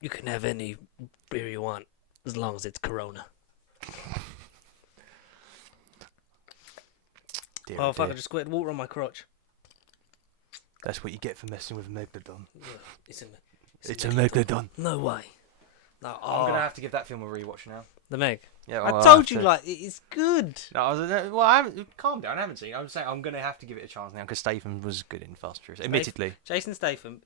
You can have any beer you want, as long as it's Corona. Dear, Oh, fuck, dear. I just squirted water on my crotch. That's what you get for messing with a Megalodon. Yeah, it's It's a Megalodon. No way. No, I'm going to have to give that film a rewatch now. The Meg. Yeah, I well, told you, like, it's good. No, I haven't. Calm down. I haven't seen it. I'm saying I'm going to have to give it a chance now because Statham was good in Fast and Furious. Admittedly, Jason Statham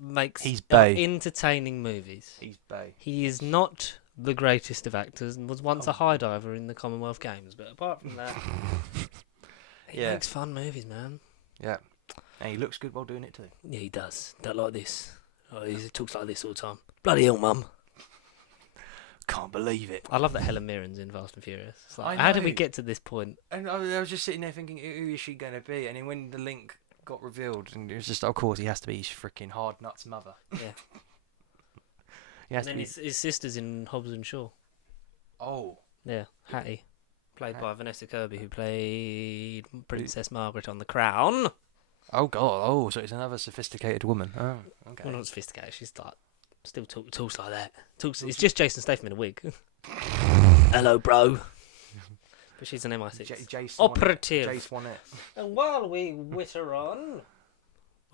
makes He's bae. entertaining movies. he's bae. He is not the greatest of actors and was once a high diver in the Commonwealth Games, but apart from that, he Yeah. makes fun movies, man. Yeah, and he looks good while doing it too. Yeah, he does. Don't like this. Oh, he talks like this all the time. Bloody hell, mum. Can't believe it. I love that Helen Mirren's in Fast and Furious. It's like, I how did we know. get to this point? And I was just sitting there thinking, who is she going to be? And then when the link got revealed, and it was just, of course, he has to be his freaking hard nuts mother. Yeah. He has And then to be. his sister's in Hobbs and Shaw. Oh, Yeah, Hattie. Played by Hattie. Vanessa Kirby, who played Princess Margaret on The Crown. oh God! Oh, so it's another sophisticated woman. Oh, okay. Well, not sophisticated. She's like still talks like that. It's just Jason Statham in a wig. Hello, bro. But she's an MI6 Jace operative. Jace won it. And while we witter on,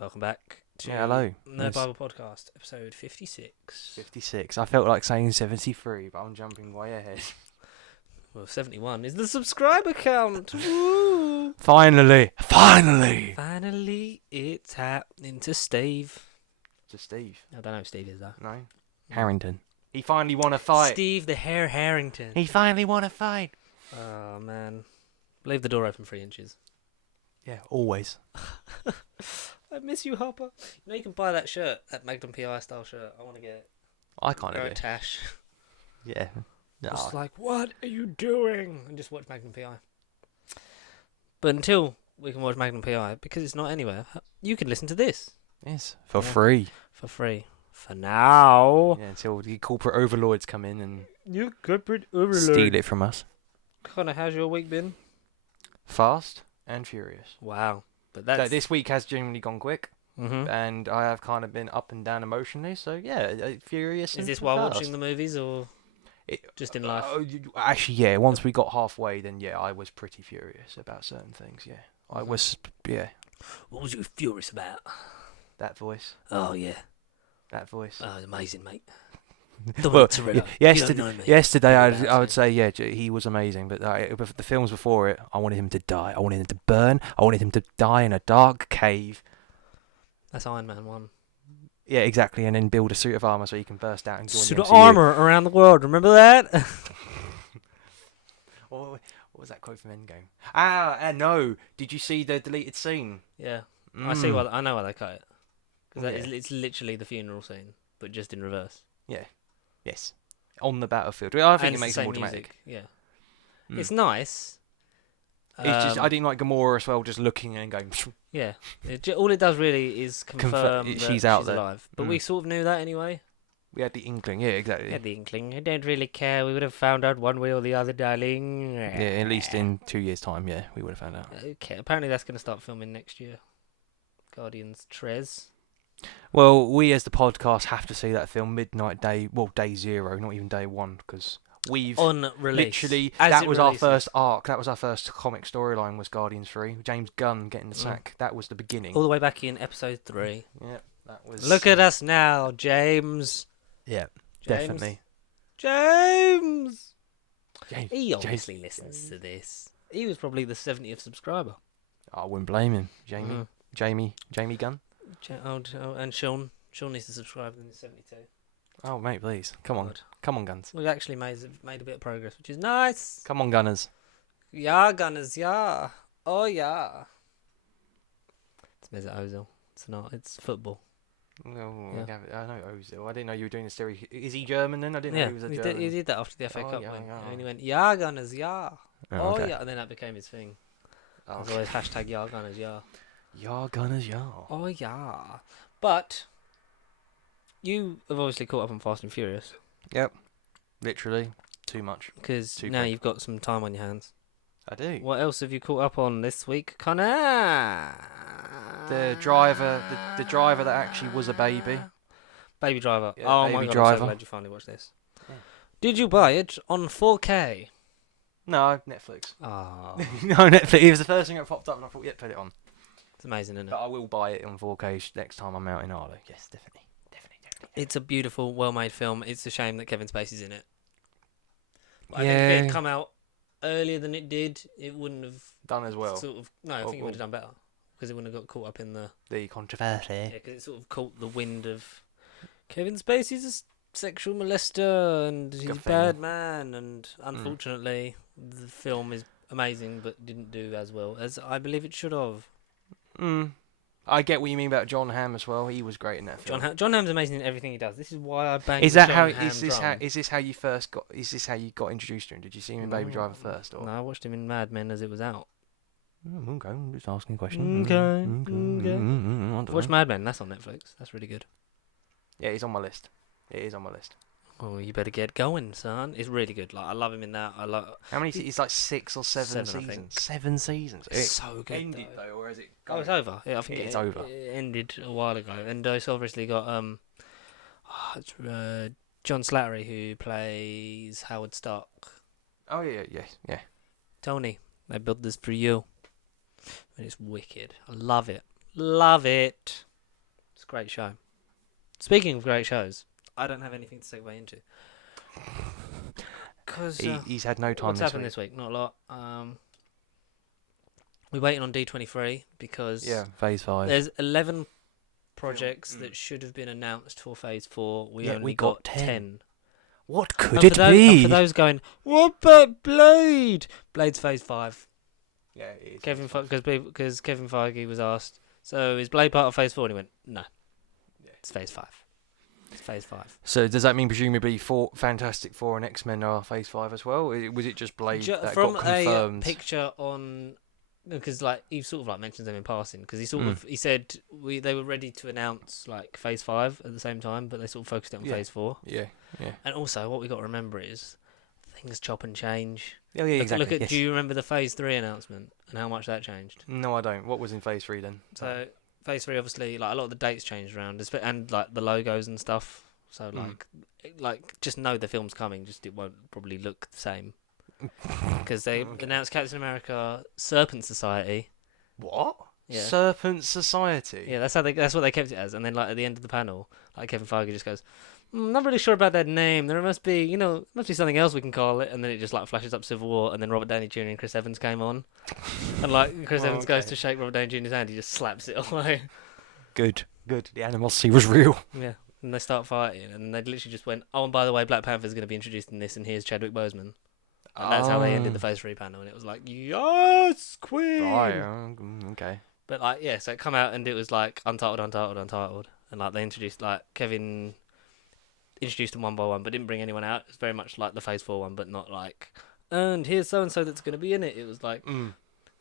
welcome back to Yeah, hello. Nerd Yes. Bible Podcast, episode 56. 56. I felt like saying 73, but I'm jumping way ahead. Well, 71 is the subscriber count. Woo! Finally! Finally! Finally, it's happening to Steve. To Steve. I don't know who Steve is though. No? Harrington. He finally won a fight. Steve the Hare Harrington. He finally won a fight. Oh man, leave the door open 3 inches. Yeah, always. I miss you, Hopper. You know you can buy that shirt, that Magnum PI style shirt. I want to get it. I kind Grow of a do. tash. Yeah. No. Just like, what are you doing? And just watch Magnum PI. But until we can watch Magnum PI, because it's not anywhere, you can listen to this Yes. For Yeah. free. for free. For now. Yeah, until the corporate overlords come in and You corporate overlord. steal it from us. Connor, how's your week been? Fast and furious. Wow. But So that's... this week has genuinely gone quick, Mhm. and I have kind of been up and down emotionally. So yeah, furious. Is and this while fast. watching the movies or just in life? Actually, yeah. Once we got halfway, then yeah, I was pretty furious about certain things. Yeah, I Mhm. was. Yeah, What was you furious about? that voice. Oh, yeah. That voice. Oh, amazing, mate. Well, Toretto. yesterday I would say yeah, he was amazing. But the films before it, I wanted him to die. I wanted him to burn. I wanted him to die in a dark cave. That's Iron Man 1. Yeah, exactly. And then build a suit of armor so he can burst out and join Suit the of MCU. armor around the world. Remember that? What was that quote from Endgame? No. Did you see the deleted scene? Yeah. I see why. I know why they cut it. Because it's literally the funeral scene, but just in reverse. Yes. On the battlefield. I think And it it's makes the it more same dramatic. music. Yeah. Mm. It's nice. It's just I didn't like Gamora as well, just looking and going. Yeah. All it does really is confirm that she's out there. alive. But Mm. we sort of knew that anyway. We had the inkling. Yeah, exactly. We had the inkling. I don't really care. We would have found out one way or the other, darling. Yeah, at least in 2 years' time. Yeah, we would have found out. Okay. Apparently that's going to start filming next year. Guardians Trez. Well, we as the podcast have to see that film day 0, not even day 1, because we've On release. literally As that it was our releases. first arc. That was our first comic storyline. Was Guardians 3? James Gunn getting the Mm. sack. That was the beginning. All the way back in episode 3. Yeah, that was. Look at us now, James. Yeah, James. definitely. James. James. He obviously listens to this. He was probably the 70th subscriber. I wouldn't blame him. Mhm. Jamie Gunn. And Sean. Sean needs to subscribe in 72. Oh mate, please, come on, Good. come on, Guns. We've actually made a bit of progress, which is nice. Come on, Gunners. Yeah, Gunners, yeah. Oh, yeah. It's Mesut Ozil. It's not. It's football. Oh, Yeah. I know Ozil. I didn't know you were doing the stereo. Is he German then? I didn't know Yeah, he was a he German. did that after the FA Oh, Cup yeah, win. yeah. And he went, yeah, Gunners, yeah. Oh, okay. yeah. And then that became his thing. Oh, It was always hashtag yeah, Gunners, yeah. yeah, Gunners, yeah. Oh, yeah. But you have obviously caught up on Fast and Furious Yep. Literally, too much. because Too now quick. you've got some time on your hands. I do. What else have you caught up on this week, Connor? The driver that actually was a baby. Baby Driver. Yeah, oh Baby my god, I'm Driver. so glad you finally watched this. Yeah. Did you buy it on 4K? No, Netflix. Oh, No, Netflix. It was the first thing that popped up, and I thought, yeah, put it on. it's amazing, isn't it? But I will buy it on 4K next time I'm out in Arlo. Yes, definitely. It's a beautiful, well-made film. It's a shame that Kevin Spacey's in it. I Yeah. think if it had come out earlier than it did, it wouldn't have Done as well. sort of. No, I think it would have done better because it wouldn't have got caught up in the. The controversy. Yeah, because it sort of caught the wind of Kevin Spacey's a sexual molester and he's a Good bad thing. man, and unfortunately, the film is amazing but didn't do as well as I believe it should have. I get what you mean about John Hamm as well. He was great in that film. John Hamm's amazing in everything he does. This is why I bang. Is the that John how? Hamm Is this drum. how? Is this how you first got? Is this how you got introduced to him? Did you see him in Baby Driver first? Or? No, I watched him in Mad Men as it was out. Okay, I'm just asking a question. Okay. Watch Mad Men. That's on Netflix. That's really good. Yeah, he's on my list. It is on my list. Well, you better get going, son. It's really good. Like I love him in that. I love. How many? It's like 6 or 7 Seven, I seasons. think. 7 seasons. It's so good. Ended though, or is it? Oh, it's over. Yeah, I think It's over. It ended a while ago, and it's obviously got John Slattery who plays Howard Stark. Oh yeah. Tony, I built this for you, and it's wicked. I love it. Love it. It's a great show. Speaking of great shows, I don't have anything to segue into. Because He's had no time what's this happened week. this week? Not a lot. We're waiting on D23 because Yeah, Phase 5. there's 11 projects that should have been announced for Phase 4. We Yeah, only we got got 10. 10. What could And it for be? for those going, what about Blade? Blade's Phase 5. Yeah, it is. Because Kevin Feige was asked, so is Blade part of Phase 4? And he went, no. Yeah. It's Phase 5. It's Phase 5. So does that mean presumably Fantastic Four and X-Men are Phase 5 as well? Was it just Blade that From got a confirmed? picture on, because like he sort of like mentions them in passing, because he sort Mm. of he said they were ready to announce like Phase 5 at the same time, but they sort of focused it on Yeah. Phase 4. Yeah. And also, what we got to remember is things chop and change. Oh yeah, exactly. Look at. yes. Do you remember the Phase 3 announcement and how much that changed? No, I don't. What was in Phase 3 then? So Phase 3, obviously, like a lot of the dates changed around, and like the logos and stuff. So like just know the film's coming. Just it won't probably look the same because they announced Captain America: Serpent Society. What? Yeah. Serpent Society. Yeah, that's what they kept it as. And then like at the end of the panel, like Kevin Feige just goes, not really sure about that name. There must be, something else we can call it. And then it just like flashes up Civil War, and then Robert Downey Jr. and Chris Evans came on, and like Chris Evans goes to shake Robert Downey Jr.'s hand, he just slaps it away. Good. The animosity was real. Yeah, and they start fighting, and they literally just went, oh, and by the way, Black Panther's going to be introduced in this, and here's Chadwick Boseman. And that's how they ended the Phase 3 panel, and it was like, yes, Queen. Right. Okay. But like, yeah, so it come out and it was like untitled, and like they introduced like Kevin introduced them one by one, but didn't bring anyone out. It's very much like the Phase 4 one, but not like, and here's so and so that's going to be in it. It was like,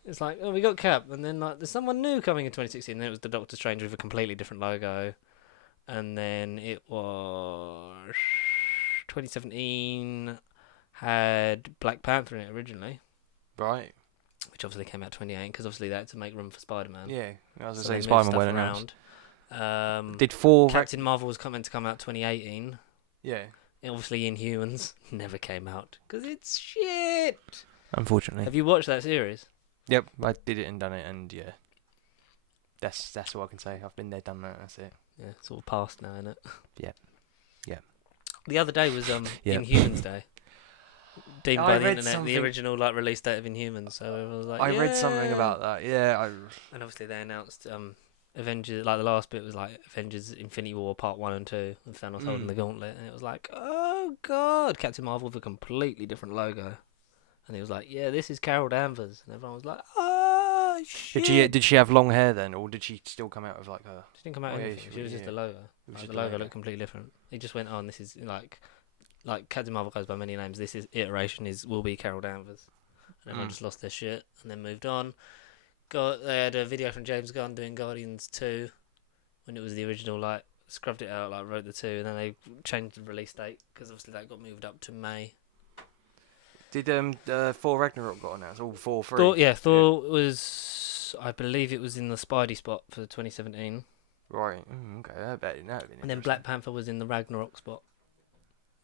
it's like, oh, we got Cap, and then like there's someone new coming in 2016. And then it was the Doctor Strange with a completely different logo, and then it was 2017 had Black Panther in it originally. Right. Which obviously came out 2018 because obviously they had to make room for Spider-Man. Yeah. I was So going they to say moved Spider-Man stuff went announced. around. Did 4... Captain Marvel was meant to come out 2018. Yeah. And obviously Inhumans never came out because it's shit. Unfortunately. Have you watched that series? Yep. I did it and done it, and yeah. That's all I can say. I've been there, done that. That's it. Yeah, it's all past now, isn't it? Yeah. The other day was Yeah. Inhumans Day. Deemed I by the read internet, something- the original like release date of Inhumans. So I was like, I read something yeah. about that. Yeah. And obviously they announced Avengers, like the last bit was like Avengers Infinity War Part 1 and 2, and Thanos holding the gauntlet, and it was like, oh god, Captain Marvel with a completely different logo. And he was like, yeah, this is Carol Danvers, and everyone was like, oh shit. Did she have long hair then, or did she still come out with like a... She didn't come out Oh, yeah, anything. She was just yeah. a logo. It was Like, just the a logo logo. looked completely different. He just went on. This is like Captain Marvel goes by many names. This is iteration will be Carol Danvers, and everyone just lost their shit and then moved on. They had a video from James Gunn doing Guardians 2 when it was the original. Like scrubbed it out, like wrote the 2, and then they changed the release date because obviously that got moved up to May. Did Thor Ragnarok got announced? All 4 3. Thor was, I believe it was in the Spidey spot for 2017. Right. Okay. I bet that would be And then Black Panther was in the Ragnarok spot.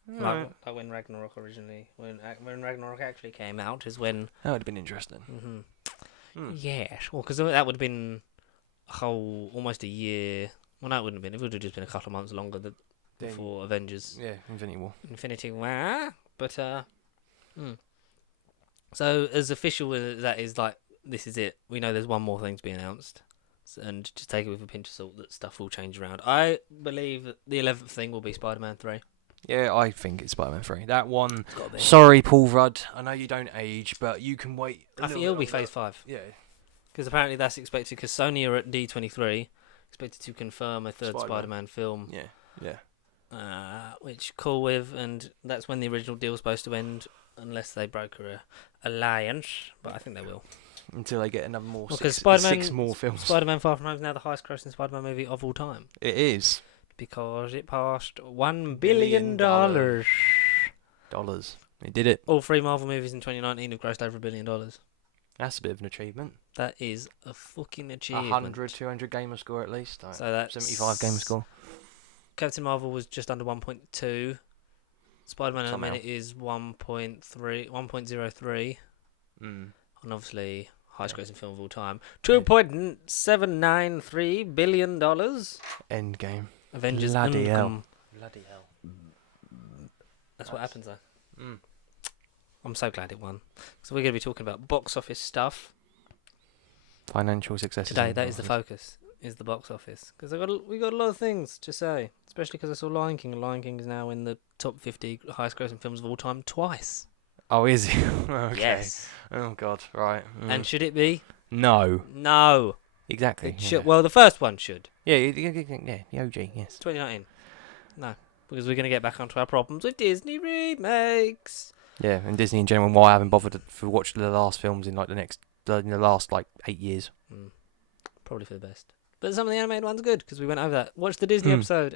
Right. Like when Ragnarok originally, when Ragnarok actually came out, is when. That would have been interesting. Yes, well, because that would have been almost a year. Well, no, it wouldn't have been. It would have just been a couple of months longer before Avengers. Yeah, Infinity War. Infinity War. But so as official as that is, like, this is it. We know there's one more thing to be announced, and just take it with a pinch of salt that stuff will change around. I believe that the 11th thing will be Spider-Man 3. Yeah, I think it's Spider-Man 3. That one. It's gotta be. Sorry, Paul Rudd. I know you don't age, but you can wait. I think it'll be Phase 5. Yeah. Because apparently that's expected. Because Sony are at D23, expected to confirm a third Spider-Man film. Yeah. Which cool with, and that's when the original deal was supposed to end, unless they broker a alliance. But I think they will. Until they get another more Spider-Man, 6 more films. Spider-Man Far From Home is now the highest grossing Spider-Man movie of all time. It is. Because it passed $1 billion. Dollars. It did it. All 3 Marvel movies in 2019 have grossed over $1 billion. That's a bit of an achievement. That is a fucking achievement. 100, 200 gamer score at least. Like so that's 75 gamer score. Captain Marvel was just under 1.2. Spider-Man at the minute is 1.03. And obviously, highest grossing film of all time. $2.793 billion. Endgame. Avengers Bloody Endgame. hell. Bloody hell. That's what happens though. I'm so glad it won. So we're going to be talking about box office stuff Financial success. today. That is the focus. Is the box office, because we got a lot of things to say, especially because I saw Lion King. Lion King is now in the top 50 highest grossing films of all time twice. Oh, is it? Okay. Yes. Oh God. Right. And should it be? No. No. Exactly. It should. Well, the first one should. Yeah. The OG. Yes. 2019. No, because we're going to get back onto our problems with Disney remakes. Yeah, and Disney in general. Why I haven't bothered to watch the last films in like the last like 8 years. Probably for the best. But some of the animated ones are good, because we went over that. Watch the Disney episode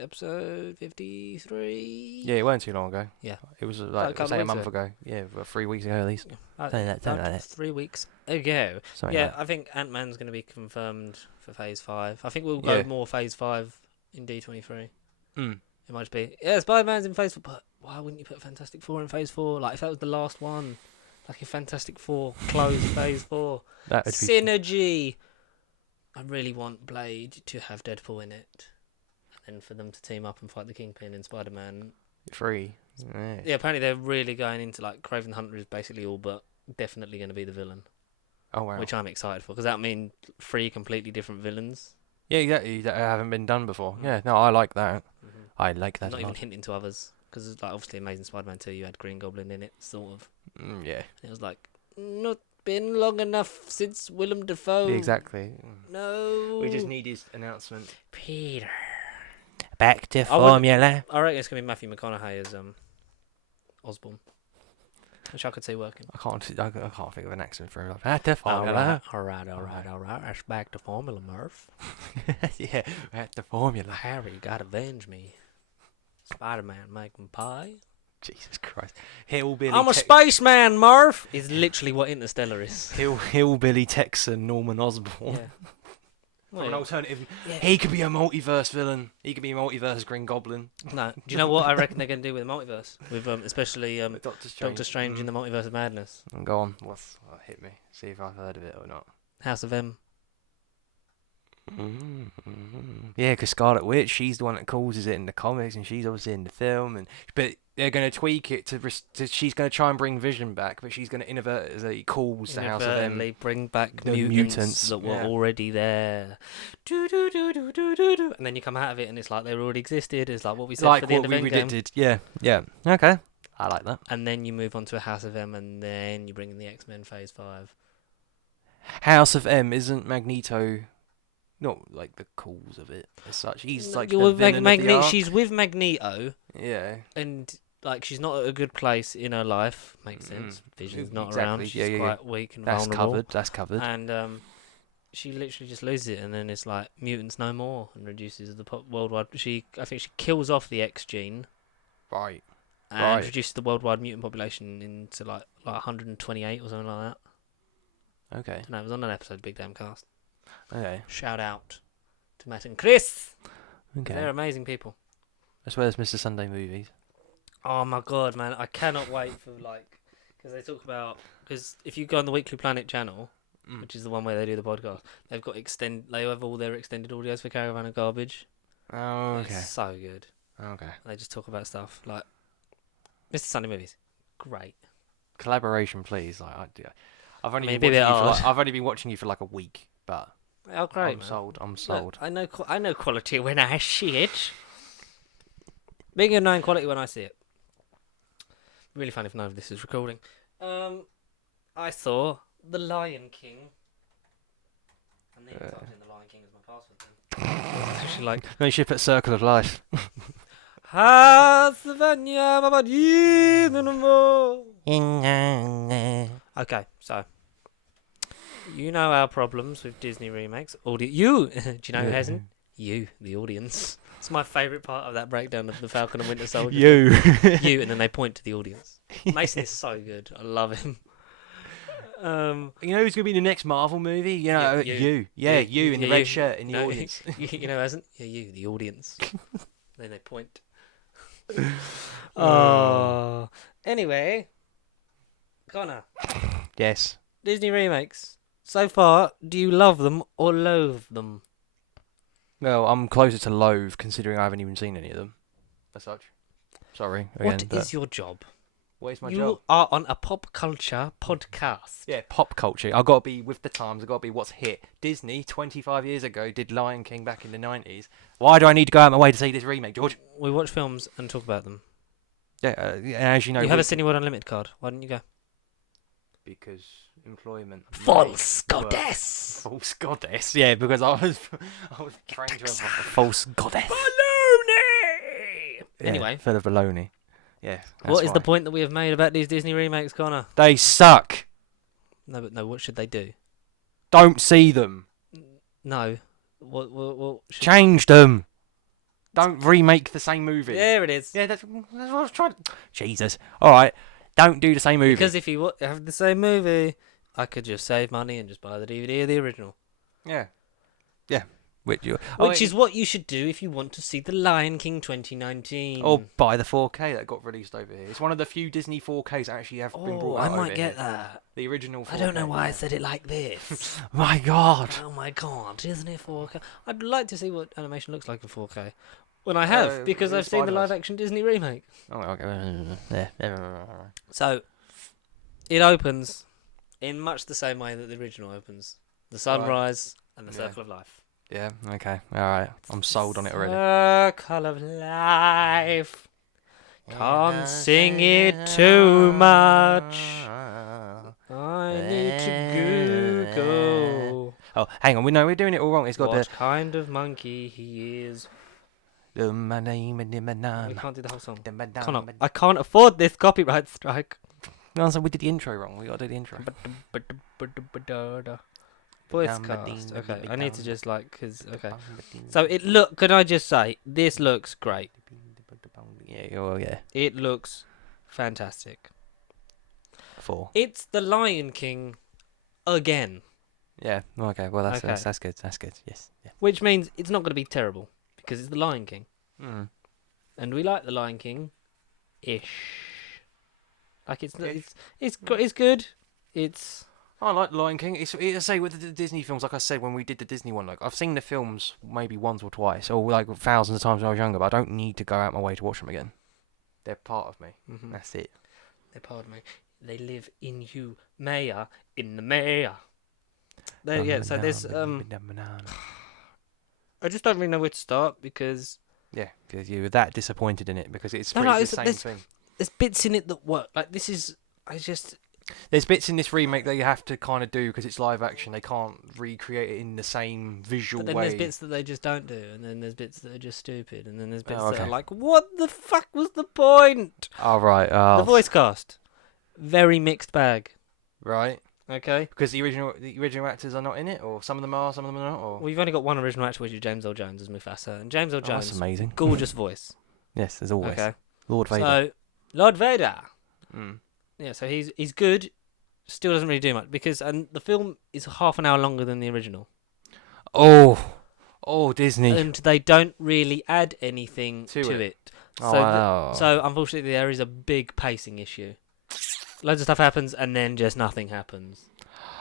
53. Yeah, it wasn't too long ago. Yeah. It was like say a month ago. Yeah, 3 weeks ago at least. Something like that. 3 weeks ago. Something like I think Ant-Man's going to be confirmed for Phase 5. I think we'll go more Phase 5 in D23. It might just be, Spider-Man's in Phase 4, but why wouldn't you put Fantastic Four in Phase 4? Like, if that was the last one, like if Fantastic Four closed Phase 4. That would Synergy! I really want Blade to have Deadpool in it. And then for them to team up and fight the Kingpin and Spider-Man. 3. Yeah, apparently they're really going into, like, Kraven the Hunter is basically all but definitely going to be the villain. Oh, wow. Which I'm excited for, because that means 3 completely different villains. Yeah, exactly. That haven't been done before. Yeah, no, I like that. I like that Not a even lot. hinting to others. Because, like, obviously Amazing Spider-Man 2, you had Green Goblin in it, sort of. Yeah. And it was like, not been long enough since Willem Dafoe. Exactly. No. We just need his announcement. Peter. Back to formula. I reckon it's going to be Matthew McConaughey as Osborn. Which I could see working. I can't think of an accent for him. Back to formula. All right. That's back to formula, Murph. Yeah, back to formula. Harry, you gotta avenge me. Spider-Man making pie. Jesus Christ. Hillbilly. I'm a spaceman, Murph. Is literally what Interstellar is. Hillbilly Texan Norman Osborn. Yeah. From an alternative. Yeah. He could be a multiverse villain. He could be a multiverse Green Goblin. No. Do you know what I reckon they're going to do with the multiverse? With especially Doctor Strange in the Multiverse of Madness. Go on. Hit me. See if I've heard of it or not. House of M. Yeah, because Scarlet Witch, she's the one that causes it in the comics, and she's obviously in the film. But they're going to tweak it to she's going to try and bring Vision back, but she's going to inadvertently cause the House of M. Bring back the mutants that were already there. And then you come out of it, and it's like they already existed. It's like what we said for the end of Endgame. Did. Yeah. Okay, I like that. And then you move on to a House of M, and then you bring in the X-Men Phase 5. House of M isn't Magneto. Not like the cause of it as such. He's like the villain of the arc. She's with Magneto. Yeah. And like she's not at a good place in her life. Makes sense. Vision's not around. She's quite weak and vulnerable. That's covered. And she literally just loses it, and then it's like mutants no more, and reduces the worldwide. I think she kills off the X gene. Right. And reduces the worldwide mutant population into like 128 or something like that. Okay. No, it was on an episode of Big Damn Cast. Okay. Shout out to Matt and Chris. Okay. They're amazing people. As well as Mr. Sunday Movies. Oh my god, man! I cannot wait for because they talk about if you go on the Weekly Planet channel, which is the one where they do the podcast, they've got they have all their extended audios for Caravan of Garbage. Oh, okay. It's so good. Okay. They just talk about stuff like Mr. Sunday Movies. Great. Collaboration, please. I've only been watching you for like a week, but Oh, great! I'm sold. I'm sold. Look, I know quality when I see it. Being of knowing quality when I see it. Really funny if none of this is recording. I saw The Lion King. I need to type in The Lion King as my password then. It's actually like No, you should put Circle of Life. Okay, so you know our problems with Disney remakes. Do you know who hasn't? You, the audience. It's my favourite part of that breakdown of the Falcon and Winter Soldier. You, and then they point to the audience. Mason is so good. I love him. You know who's gonna be the next Marvel movie? You know, you in the red shirt in the audience. You know, hasn't? Yeah, you, the audience. Then they point. Anyway, Connor. Yes. Disney remakes. So far, do you love them or loathe them? Well, I'm closer to loathe, considering I haven't even seen any of them. As such. Sorry. What is your job? What is my job? You are on a pop culture podcast. Yeah, pop culture. I've got to be with the times. I've got to be what's hit. Disney, 25 years ago, did Lion King back in the 90s. Why do I need to go out of my way to see this remake, George? We watch films and talk about them. Yeah, as you know... You have a Cineworld Unlimited card. Why don't you go? Because employment... False goddess! False goddess? Yeah, because I was trained to have a false goddess. Baloney! Yeah, Anyway. Full of baloney. Yeah. What is the point that we have made about these Disney remakes, Connor? They suck. No, but no, what should they do? Don't see them. No. What should... Change them. Don't remake the same movie. There it is. Yeah, that's what I was trying to... Jesus. Alright. Don't do the same movie. Because if you have the same movie, I could just save money and just buy the DVD of the original. Yeah. Yeah. Which is what you should do if you want to see The Lion King 2019. Or buy the 4K that got released over here. It's one of the few Disney 4Ks that actually have been brought out. I might over get here. that. The original 4K. I don't know why I said it like this. My God. Oh my God, Disney 4K. I'd like to see what animation looks like in 4K. When I have, because I've seen the live-action Disney remake. Oh, okay. Yeah. So, it opens in much the same way that the original opens. The sunrise and the circle of life. Yeah, okay. Alright. I'm sold on it already. Circle of life. Can't sing it too much. I need to Google. Oh, hang on. We're doing it all wrong. It's got what kind of monkey he is. We can't do the whole song. I can't afford this copyright strike. No, so we did the intro wrong. We got to do the intro. Voice cast. Okay, I need to just okay. So can I just say, this looks great. Yeah. It looks fantastic. 4. It's The Lion King again. Yeah. Okay. Well, that's good. That's good. Yes. Yeah. Which means it's not going to be terrible because it's The Lion King, and we like The Lion King, ish. Like it's good. It's. I like Lion King. I say with the Disney films, like I said when we did the Disney one, like I've seen the films maybe once or twice, or like thousands of times when I was younger, but I don't need to go out my way to watch them again. They're part of me. Mm-hmm. That's it. They're part of me. They live in you, Maya, in the Maya. There, yeah. So there's I just don't really know where to start because. Yeah, because you were that disappointed in it because it's the same thing. There's bits in it that work. Like this is, There's bits in this remake that you have to kind of do because it's live action. They can't recreate it in the same visual way. But then there's bits that they just don't do, and then there's bits that are just stupid, and then there's bits that are like, what the fuck was the point? Oh, right. The voice cast, very mixed bag. Right. Okay. Because the original actors are not in it, or some of them are, some of them are not. Or... Well, you've only got one original actor, which is James Earl Jones as Mufasa, and James Earl Jones, that's amazing. Gorgeous voice. Yes, as always. Okay. Lord Vader. So, Lord Vader. Mm. Yeah, so he's good. Still doesn't really do much because the film is half an hour longer than the original. Oh, Oh, Disney. and they don't really add anything To to it. it. Oh, So, wow. so unfortunately, there is a big pacing issue. Loads of stuff happens, and then just nothing happens.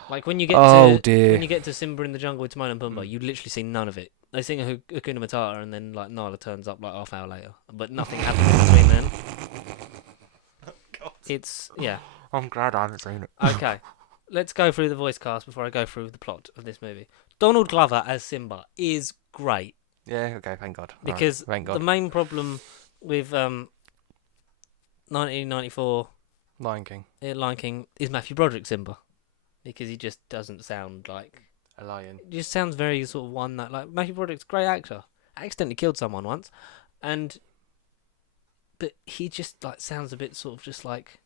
Like when you get Oh, to dear. when you get to Simba in the jungle with Timon and Pumbaa, Mm. you literally see none of it. They sing a Hakuna Matata, and then like Nala turns up like half hour later, but nothing happens in between then. God. It's yeah. I'm glad I haven't seen it. Okay, let's go through the voice cast before I go through the plot of this movie. Donald Glover as Simba is great Yeah, okay, thank God. because Thank the God. main problem with 1994 Lion King. Lion King is Matthew Broderick Simba because he just doesn't sound like. A lion. It just sounds very sort of one that like Matthew Broderick's a great actor. Accidentally killed someone once, but he just like sounds a bit sort of just like,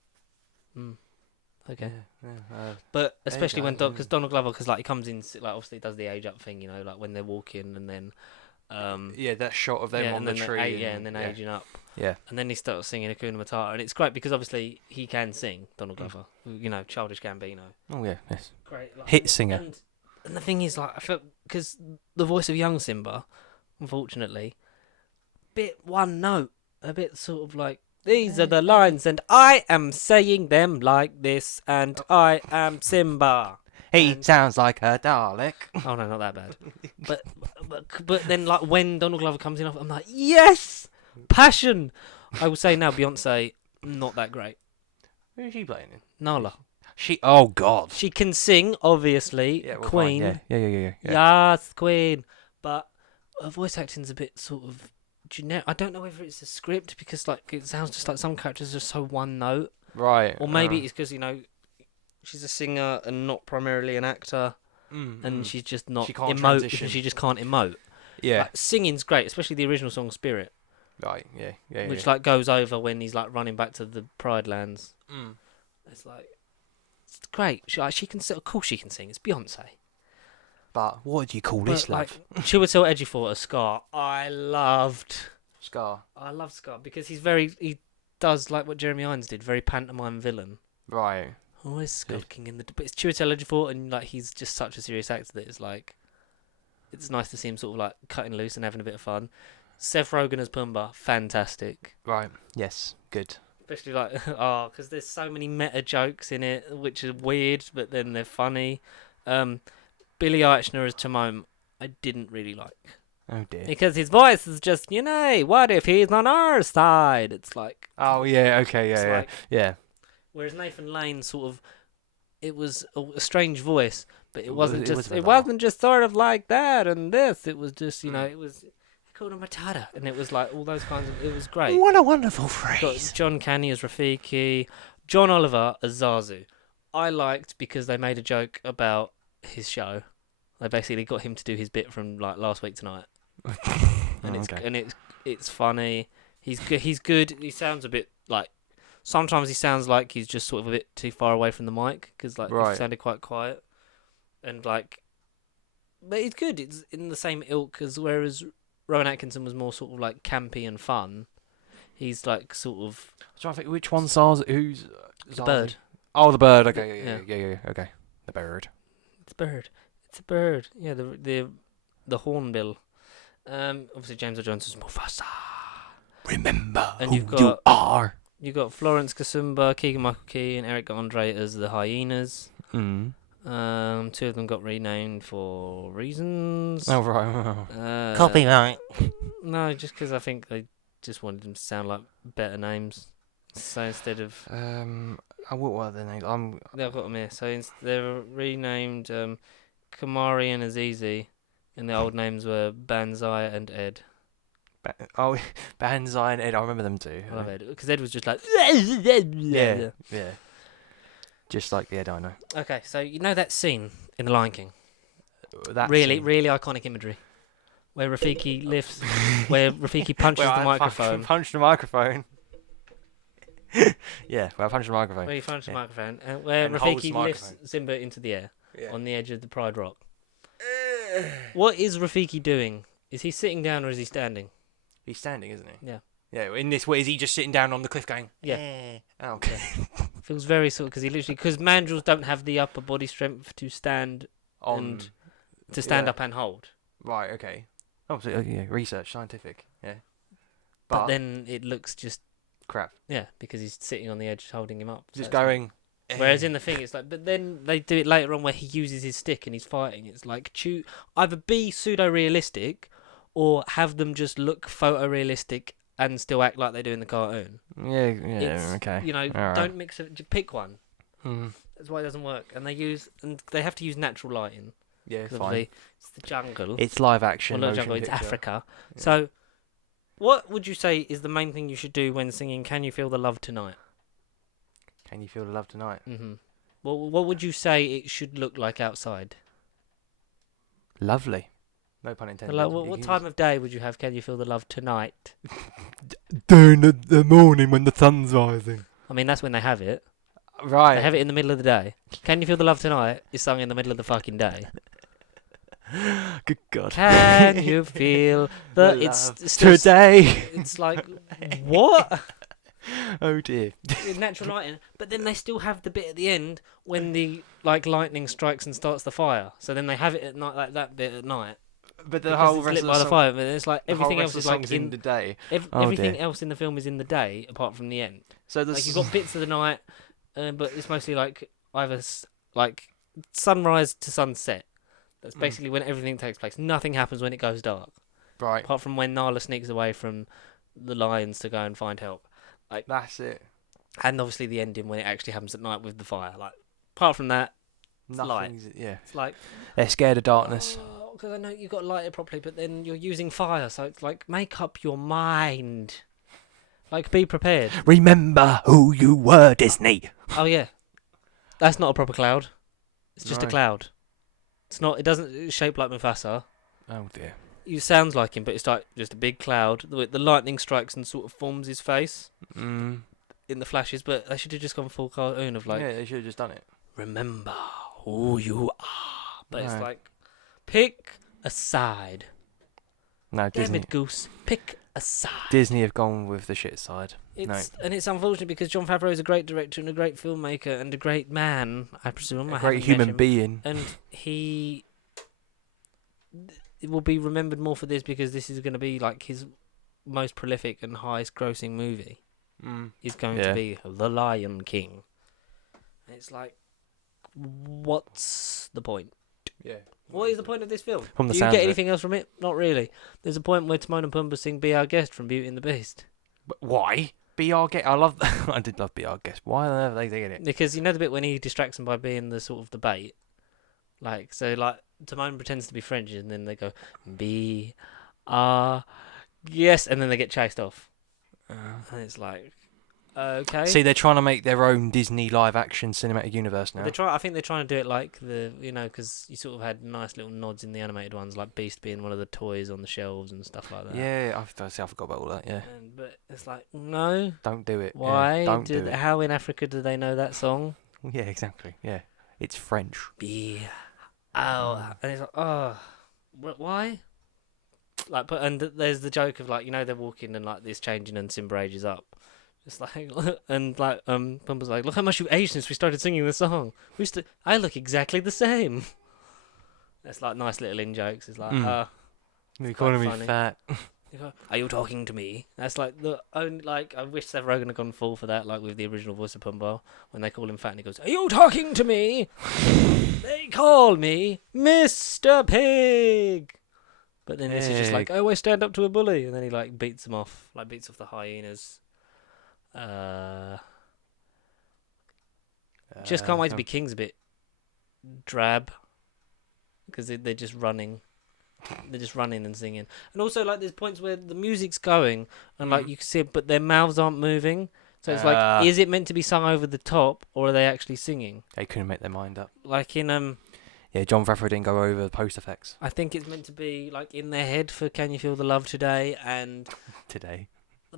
okay. Yeah. But especially when go, because Donald Glover, because like he comes in like obviously does the age up thing, you know, like when they're walking and then, yeah, that shot of them yeah, on and the then tree. and then aging up, Yeah. and then he starts singing Hakuna Matata, and it's great because obviously he can sing, Donald Glover, you know, Childish Gambino. Oh yeah. Yes. Great like, Hit singer. And the thing is, like, I felt because the voice of young Simba, unfortunately, bit one note, a bit sort of like these are the lines, and I am saying them like this, and I am Simba. He And- sounds like a Dalek. Oh no, not that bad. but then like when Donald Glover comes in, I'm like, yes, passion. I will say now, Beyonce, not that great. Who is she playing in? Nala, She. Oh God. she can sing, obviously, Yeah, well, Queen. fine, Yeah. Yes, Queen. But her voice acting's a bit sort of generic. I don't know whether it's a script because like it sounds just like some characters are so one note, Right. or maybe it's because you know she's a singer and not primarily an actor, Mm, and she's just not She can't emote. transition. She just can't emote. Yeah. Like, singing's great, especially the original song "Spirit," Right. Yeah. which like goes over when he's like running back to the Pride Lands. Mm. It's like it's great. She can sing. Of course, she can sing. It's Beyonce. But what do you call this, But like love? Chiwetel Ejiofor as Scar, I love Scar. Scar because he does like what Jeremy Irons did, very pantomime villain. Right. Always skulking in the. But it's Chiwetel Ejiofor, and like he's just such a serious actor that it's like, it's nice to see him sort of like cutting loose and having a bit of fun. Seth Rogen as Pumbaa, fantastic. Right. Yes. Good. Especially like because there's so many meta jokes in it, which are weird, but then they're funny. Billy Eichner as Timon, I didn't really like Oh dear. because his voice is just, you know, what if he's on our side? It's like. Oh yeah. Okay. It's Yeah. like- Yeah. Whereas Nathan Lane sort of, it was a strange voice, but it was- wasn't it was just. It bizarre. wasn't just sort of like that and this. It was just, you know, it was Hakuna Matata, and it was like all those kinds of. It was great. What a wonderful Got phrase. John Canny as Rafiki, John Oliver as Zazu. I liked because they made a joke about his show. They basically got him to do his bit from like Last Week Tonight, and it's funny. He's good. He's good. He sounds a bit like. Sometimes he sounds like he's just sort of a bit too far away from the mic because like he Right. sounded quite quiet, and like, but he's good. It's in the same ilk as whereas Rowan Atkinson was more sort of like campy and fun. He's like sort of I'm trying to think which one Zaz. Who's the Zazu? bird. Oh, the bird. Okay. Yeah. Yeah. Okay. The bird. It's a bird. It's a bird. Yeah, the hornbill. Obviously James Earl Jones is Mufasa. Remember And who you've you got- are. You got Florence Kasumba, Keegan Michael Key, and Eric Andre as the hyenas. Mm. Two of them got renamed for reasons. Oh right. Copyright. No, just because I think they just wanted them to sound like better names. So instead of What are their names? they've got them here. So they're renamed Kamari and Azizi, and the old names were Banzai and Ed. Banzai and Ed. I remember them too. I love Ed because Ed was just like Yeah. Just like the Ed I know. Okay, so you know that scene in The Lion King. That Really, scene. really iconic imagery. Where Rafiki lifts, where Rafiki punches Where the I microphone. Punched the microphone. Yeah, where I punched the microphone. Where he punches the Yeah. microphone, and where And holds the Rafiki lifts microphone. Simba into the air Yeah. on the edge of the Pride Rock. What is Rafiki doing? Is he sitting down or is he standing? He's standing, isn't he? Yeah. Yeah. In this way, is he just sitting down on the cliff going? Yeah. Oh, okay. Feels very sort of because mandrills don't have the upper body strength to stand On. to stand yeah. up and hold. Right. Okay. Oh, so, yeah, research, scientific. Yeah. But then it looks just crap. because he's sitting on the edge holding him up. So Just it's like- going. whereas in the thing, it's like, but then they do it later on where he uses his stick and he's fighting. It's like either be pseudo realistic, or have them just look photorealistic and still act like they do in the cartoon. Yeah, okay. You know, All right. don't mix it. Just pick one. Mm. That's why it doesn't work. And they have to use natural lighting. Yeah, 'Cause fine. obviously it's the jungle. It's live action. Well, not motion jungle. It's picture. Africa. Yeah. So, what would you say is the main thing you should do when singing "Can You Feel the Love Tonight"? Can you feel the love tonight? Mm-hmm. Well, what would you say it should look like outside? Lovely. No pun intended. Like, what time of day would you have "Can You Feel the Love Tonight"? During the morning when the sun's rising. I mean, that's when they have it. Right. They have it in the middle of the day. "Can You Feel the Love Tonight" is sung in the middle of the fucking day. Good God. Can you feel the? It's love still, today. It's like what? Oh dear. With natural lighting, but then they still have the bit at the end when the lightning strikes and starts the fire. So then they have it at night, like that bit at night. But the Because whole it's rest lit of by the the song, fire. But it's like the whole everything rest else of the is like song's in the day. everything dear. else in the film is in the day, apart from the end. So Like you've got bits of the night, but it's mostly like either like sunrise to sunset. That's basically when everything takes place. Nothing happens when it goes dark, right. apart from when Nala sneaks away from the lions to go and find help. That's it. And obviously the ending when it actually happens at night with the fire. Like apart from that, light. Nothing's. Yeah. it's like They're scared of darkness. because I know you got to light it properly, but then you're using fire, so it's like make up your mind. Like be prepared. Remember who you were, Disney. Oh yeah, that's not a proper cloud. It's just a No. cloud. It's not. It doesn't. It's shaped like Mufasa. Oh dear. It sounds like him, but it's like just a big cloud. The lightning strikes and sort of forms his face Mm. in the flashes. But they should have just gone full cartoon of like, yeah, they should have just done it. remember who you are. But it's No. like, pick a side. No, Damn Disney. it, Goose. Pick a side. Disney have gone with the shit side. And it's unfortunate because Jon Favreau is a great director and a great filmmaker and a great man, I presume. A I great haven't met human him. being. And it will be remembered more for this because this is going to be like his most prolific and highest grossing movie. Mm. Is going Yeah. to be The Lion King. It's like, what's the point? Yeah. What is the point of this film? From the Do you sounds get of it. anything else from it? Not really. There's a point where Timon and Pumbaa sing "Be Our Guest" from Beauty and the Beast. But why? Be our guest. I love. I did love Be Our Guest. Why on earth they get it? Because you know the bit when he distracts them by being the sort of the bait? Like, so like, Timon pretends to be French and then they go, "Be our yes," and then they get chased off. And it's like, okay. See, they're trying to make their own Disney live action cinematic universe now. I think they're trying to do it like because you sort of had nice little nods in the animated ones, like Beast being one of the toys on the shelves and stuff like that. Yeah, I forgot about all that. Yeah, But it's like, no. don't do it. Yeah, Why? don't do it. How in Africa do they know that song? Yeah, exactly. Yeah, it's French. Be. Oh. And it's like, oh. Why? Like, and there's the joke of like, they're walking and like this changing and Simba ages up. It's like, and like, Pumbaa's like, look how much you've aged since we started singing the song. I look exactly the same. That's like nice little in jokes. It's like, You're calling me funny. fat. you go, are you talking to me? That's like the only, like, I wish Seth Rogen had gone full for that, like with the original voice of Pumbaa, when they call him fat and he goes, are you talking to me? They call me Mr. Pig. But then this is just like, I always stand up to a bully, and then he like beats them off, like beats off the hyenas. Just can't wait to be king's a bit drab because they're just running. They're just running and singing, and also like there's points where the music's going and like you can see it, but their mouths aren't moving. So it's like, is it meant to be sung over the top, or are they actually singing? They couldn't make their mind up. Like in Yeah, Jon Favreau didn't go over the post effects I think it's meant to be like in their head for "Can You Feel the Love Today," and today.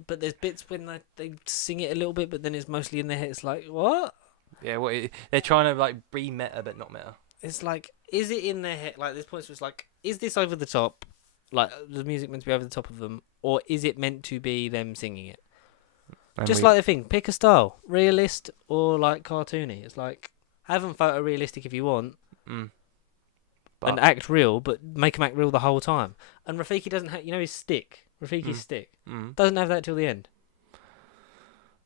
but there's bits when they sing it a little bit, but then it's mostly in their head. It's like, what? Yeah, they're trying to like be meta but not meta. It's like, is it in their head? Like, there's points where it's like, is this over the top? Like, the music meant to be over the top of them? Or is it meant to be them singing it? And Just like the thing, pick a style. Realist or, like, cartoony. It's like, have them photorealistic if you want. and But act real, but make him act real the whole time. And Rafiki doesn't have, his stick. Rafiki's mm, stick mm. doesn't have that till the end,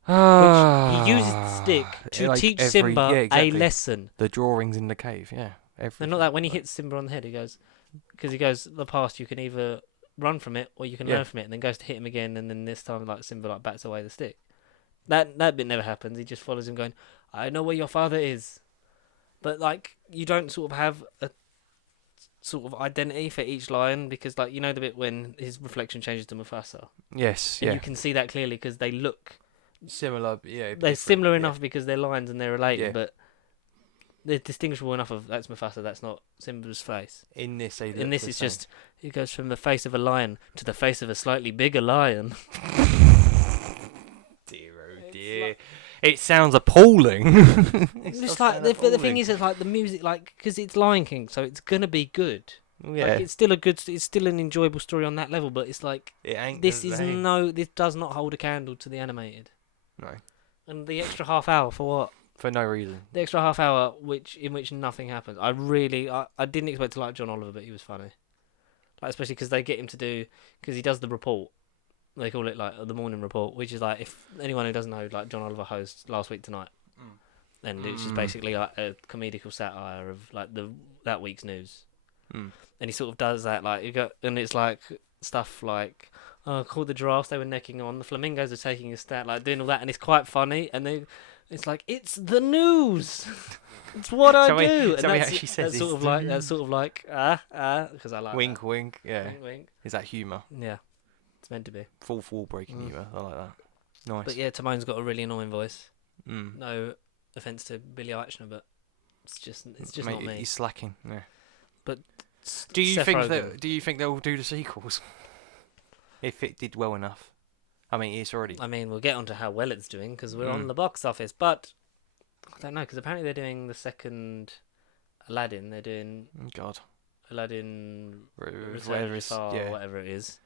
which he uses the stick to Like teach every Simba yeah, a exactly. lesson. The drawings in the cave, yeah, And everything. not that when he Like, hits Simba on the head, he goes, because he goes, the past you can either run from it or you can yeah, learn from it, and then goes to hit him again, and then this time like Simba like bats away the stick. That bit never happens. He just follows him, going, "I know where your father is," but like you don't sort of have a sort of identity for each lion because like the bit when his reflection changes to Mufasa, yes, and yeah, you can see that clearly because they look similar, yeah, but they're different, similar yeah, enough because they're lions and they're related, yeah. but they're distinguishable enough of that's Mufasa, that's not Simba's face. In this, they In look this, the it's same. just it goes from the face of a lion to the face of a slightly bigger lion. Dear oh It's dear, like- it sounds appalling. It It's does just like sound but the thing appalling. is, it's like the music, like because it's Lion King, so it's gonna be good. Yeah, Like it's still an enjoyable story on that level, but it's like it ain't this the is same. this does not hold a candle to the animated. No, And the extra half hour for what? for no reason. The extra half hour, in which nothing happens. I didn't expect to like John Oliver, but he was funny. Like especially because they get him to do because he does the report. They call it like the morning report, which is like if anyone who doesn't know, like John Oliver hosts Last Week Tonight, and it's just basically like a comedical satire of like that week's news. Mm. And he sort of does that like and it's like stuff like called the giraffes they were necking on, the flamingos are taking a stand, like doing all that, and it's quite funny, and it's like it's the news. It's what I do, and somebody that's actually says that's sort it's of the like news. because I like Wink, that. wink. Yeah, Wink, wink. is that humour? Yeah, it's meant to be. Full wall breaking humour. I like that. Nice. But yeah, Timone's got a really annoying voice. Mm. No offense to Billy Eichner, but it's just Mate, not me. he's slacking. Yeah. But Do you Seth think Rogen. Do you think they'll do the sequels? If it did well enough. I mean, it's already. I mean, we'll get onto how well it's doing because we're on Mm. the box office, but I don't know because apparently they're doing the second Aladdin. They're doing God. Aladdin Return Whatever of it's, Jafar, yeah. whatever it is.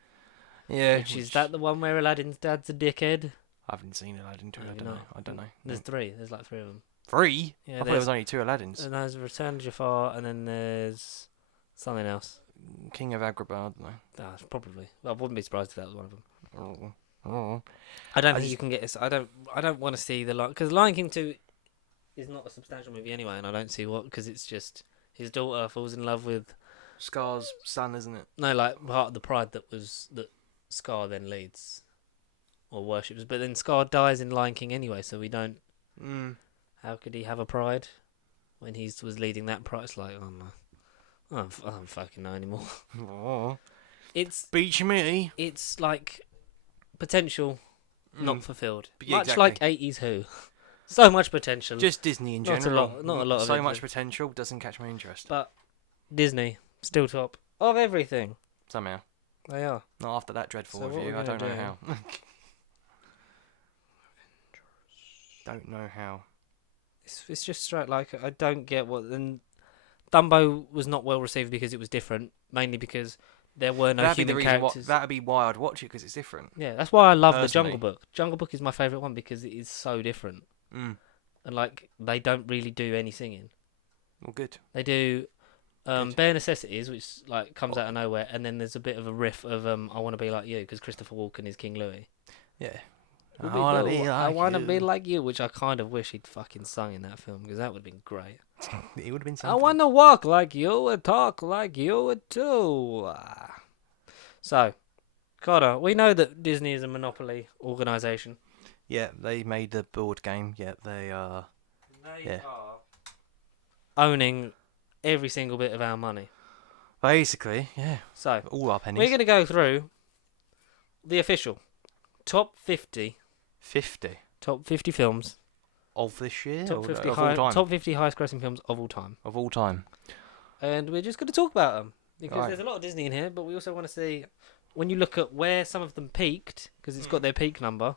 Yeah. Which is that the one where Aladdin's dad's a dickhead? I haven't seen Aladdin 2. I Have you don't know. not? I don't know. There's three. There's like three of them. 3? Yeah, I thought there was only 2 Aladdins. and there's Return of Jafar, and then there's something else. King of Agrabah. I don't know. Probably. Well, I wouldn't be surprised if that was one of them. Oh. I don't I think just- you can get this. I don't want to see the because Lion King 2 is not a substantial movie anyway, and I don't see what because it's just his daughter falls in love with Scar's son, isn't it? like part of the pride that Scar then leads or worships, but then Scar dies in Lion King anyway, so we don't. Mm. How could he have a pride when he was leading that pride? It's like, oh no, I don't fucking know anymore. Oh. It's Beach me. it's like potential not Mm. fulfilled, But yeah, much exactly. like 80s Who. So much potential. Just Disney in Not a general. lot- not a lot of So it, much but- potential doesn't catch my interest. But Disney still top of everything. Somehow. They are. Not after that dreadful So what review. we're I don't know gonna how. Don't know how. It's just straight like I don't get what. And Dumbo was not well received because it was different, mainly because there were no That'd be the human reason. characters. That'd be why I'd watch it because it's different. Yeah, that's why I love the Personally. Jungle Book. Jungle Book is my favourite one because it is so different, Mm. and like they don't really do any singing. Well, good. They do Good. Bare Necessities, which like comes out of nowhere, and then there's a bit of a riff of I Want to Be Like You because Christopher Walken is King Louis. Yeah. I I want to be like you, which I kind of wish he'd fucking sung in that film because that would have been great. It would have been I something. want to walk like you and talk like you too. So, Connor, we know that Disney is a monopoly organisation. Yeah, they made the board game. Yeah, they are. They Yeah. are owning every single bit of our money. Basically, yeah. So, All our pennies. we're going to go through the official top 50 50 films, of this year. top or 50 of all time. top 50 highest grossing films of all time. Of all time. And we're just going to talk about them because Right. there's a lot of Disney in here, but we also want to see when you look at where some of them peaked because it's got their peak number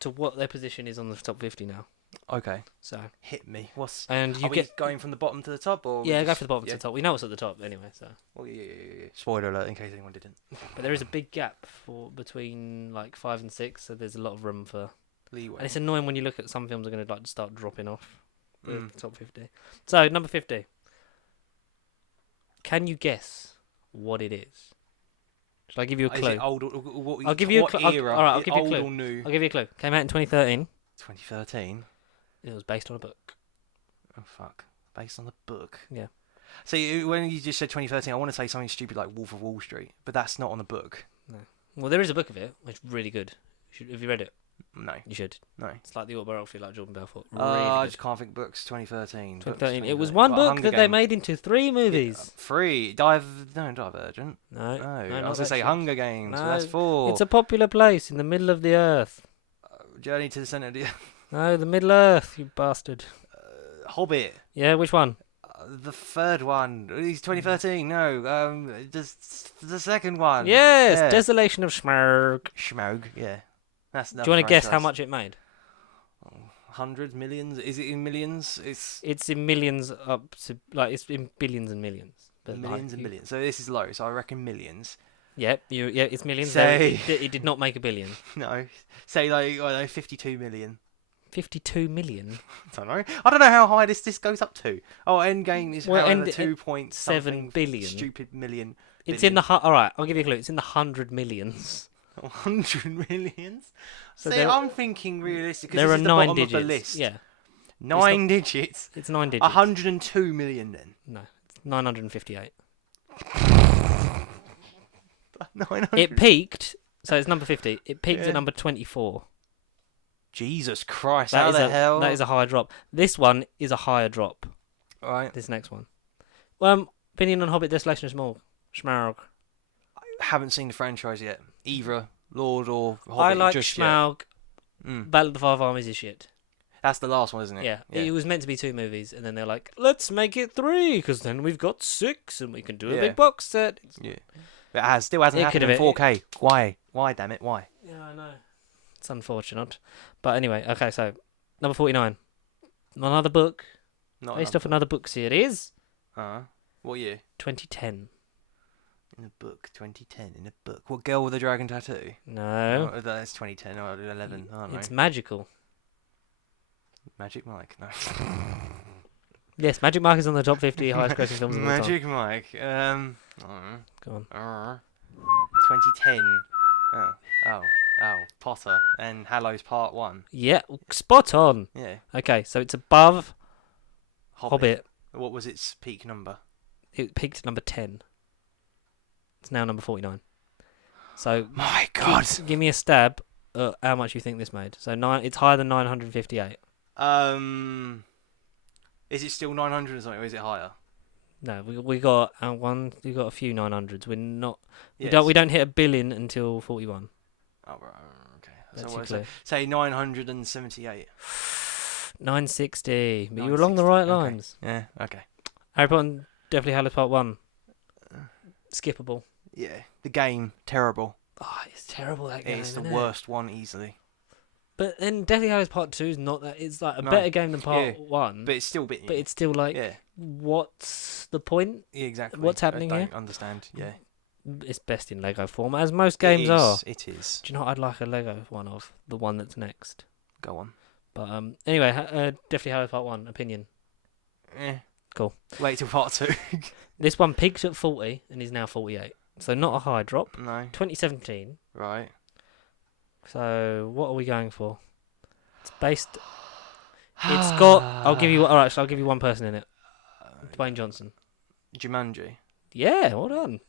to what their position is on the top 50 now. Okay. So, Hit me. What's? and you Are we get going from the bottom to the top, or? yeah, we go just- for the bottom yeah? to the top. We know what's at the top anyway, so. Oh yeah. Spoiler alert in case anyone didn't. But there is a big gap between like 5 and 6, so there's a lot of room for. Leeway. And it's annoying when you look at some films are going to like start dropping off the Mm. top 50. So number 50, Can you guess what it is? Shall I give you a Is clue? it old? What, I'll give you a what clue. era? All right, I'll give you a old clue. or new? I'll give you a clue. Came out in 2013. 2013. It was based on a book. Oh fuck! Based on the book. Yeah. See, when you just said 2013, I want to say something stupid like Wolf of Wall Street, but that's not on the book. No. Well, there is a book of it, which is really good. Have you read it? No. You should. No. It's like the autobiography, like Jordan Belfort. Really I good. just can't think books. 2013. 2013. It was one book that they made into 3 movies. 3. Divergent. No. No. No, I not was that gonna say shit. Hunger Games. No, But that's 4. It's a popular place in the middle of the earth. Journey to the Centre of the No, the Middle Earth, you bastard. Hobbit. Yeah, which one? The third one. It's 2013. No. The second one. Yes, Yeah. Desolation of Schmerg. Schmog. Yeah. That's. Do you want to guess how much it made? Hundreds, millions? Is it in millions? It's in millions up to it's in billions and millions. But millions and millions. So this is low. So I reckon millions. Yep, it's millions. Say It did not make a billion. no. Say like I don't know, 52 million. 52 million. I don't know how high this goes up to. Oh, Endgame is Well, however 2 point 7 something billion. stupid million. It's in the all right. I'll give you a clue. It's in the 100 millions. 100 millions. So See, I'm thinking realistic. There This are is the 9 bottom digits. Of the list. Yeah, 9 digits. it's 9 digits. 102 million then. No, it's 958. 900. It peaked. So it's number 50. It peaked Yeah. at number 24. Jesus Christ! That How is the hell? That is a higher drop. This one is a higher drop. All right. This next one. Opinion on Hobbit: Desolation of Smaug. Haven't seen the franchise yet. Either Lord or Hobbit. I like just Smaug. Yet. Battle of the Five Armies is shit. That's the last one, isn't it? Yeah. It was meant to be 2 movies, and then they're like, let's make it 3, because then we've got 6, and we can do a Yeah. big box set. Yeah. But still hasn't It happened could in have- 4K. Why? Why, damn it? Why? Yeah, I know. It's unfortunate. But anyway, okay, so number 49. Another book, Not based enough. off another book series, What year? 2010. In a book, 2010. In a book. What, Girl with a Dragon Tattoo? No. Oh, that's 2010 or 11. I don't know. It's magical. Magic Mike. No. Yes, Magic Mike is on the top 50 highest grossing films of all time. Magic Mike. I don't know. Go on. 2010. Oh. Potter and Hallows Part 1. Yeah, spot on. Yeah. Okay, so it's above Hobbit. What was its peak number? It peaked at number 10. It's now number 49. So My God. give me a stab at how much you think this made. So it's higher than 958. Is it still 900 or something, or is it higher? No, we got we got a few 900s. We're not. Yes. We don't hit 1 billion until 41. Oh, right. Okay. That's So your what, clue. say 978. 960. But you were along the right 960, okay. lines. Yeah. Okay. Harry Potter and Deathly Hallows Part 1. Skippable. Yeah. The game terrible. Oh, it's terrible that game. It's the isn't it? worst one easily. But then Deathly Hallows Part 2 is not that. It's like a No. better game than Part Yeah. 1. But it's still bit. But it's still like, yeah. what's the point? Yeah, exactly. What's happening I here? don't understand. Yeah. It's best in Lego form, as most games it is, are. It is. Do you know what I'd like a Lego one of? The one that's next. Go on. But anyway, Deathly Hallows Part 1, opinion. Cool. Wait till Part 2. This one peaked at 40 and is now 48. So not a high drop. No. 2017. Right. So what are we going for? It's based. It's got. I'll give you. All right. So I'll give you one person in it. Dwayne Johnson. Jumanji. Yeah. Well done.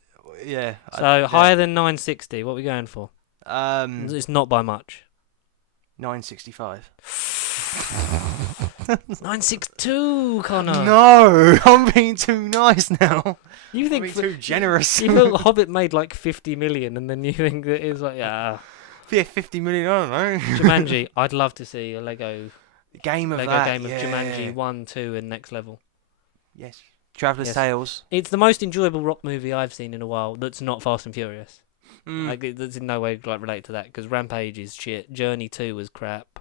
Yeah. So higher than 960. What are we going for? It's not by much. 965. 962, Connor. No, I'm being too nice now. You I'm think being too generous. You thought Hobbit made like 50 million, and then you think that it's like Yeah, 50 million. I don't know. Jumanji. I'd love to see a Lego game of Lego that. game of yeah. Jumanji 1, 2, and next level. Yes. Traveller's Yes. Tales. It's the most enjoyable rock movie I've seen in a while. That's not Fast and Furious. Like that's in no way like related to that because Rampage is shit. Journey 2 was crap.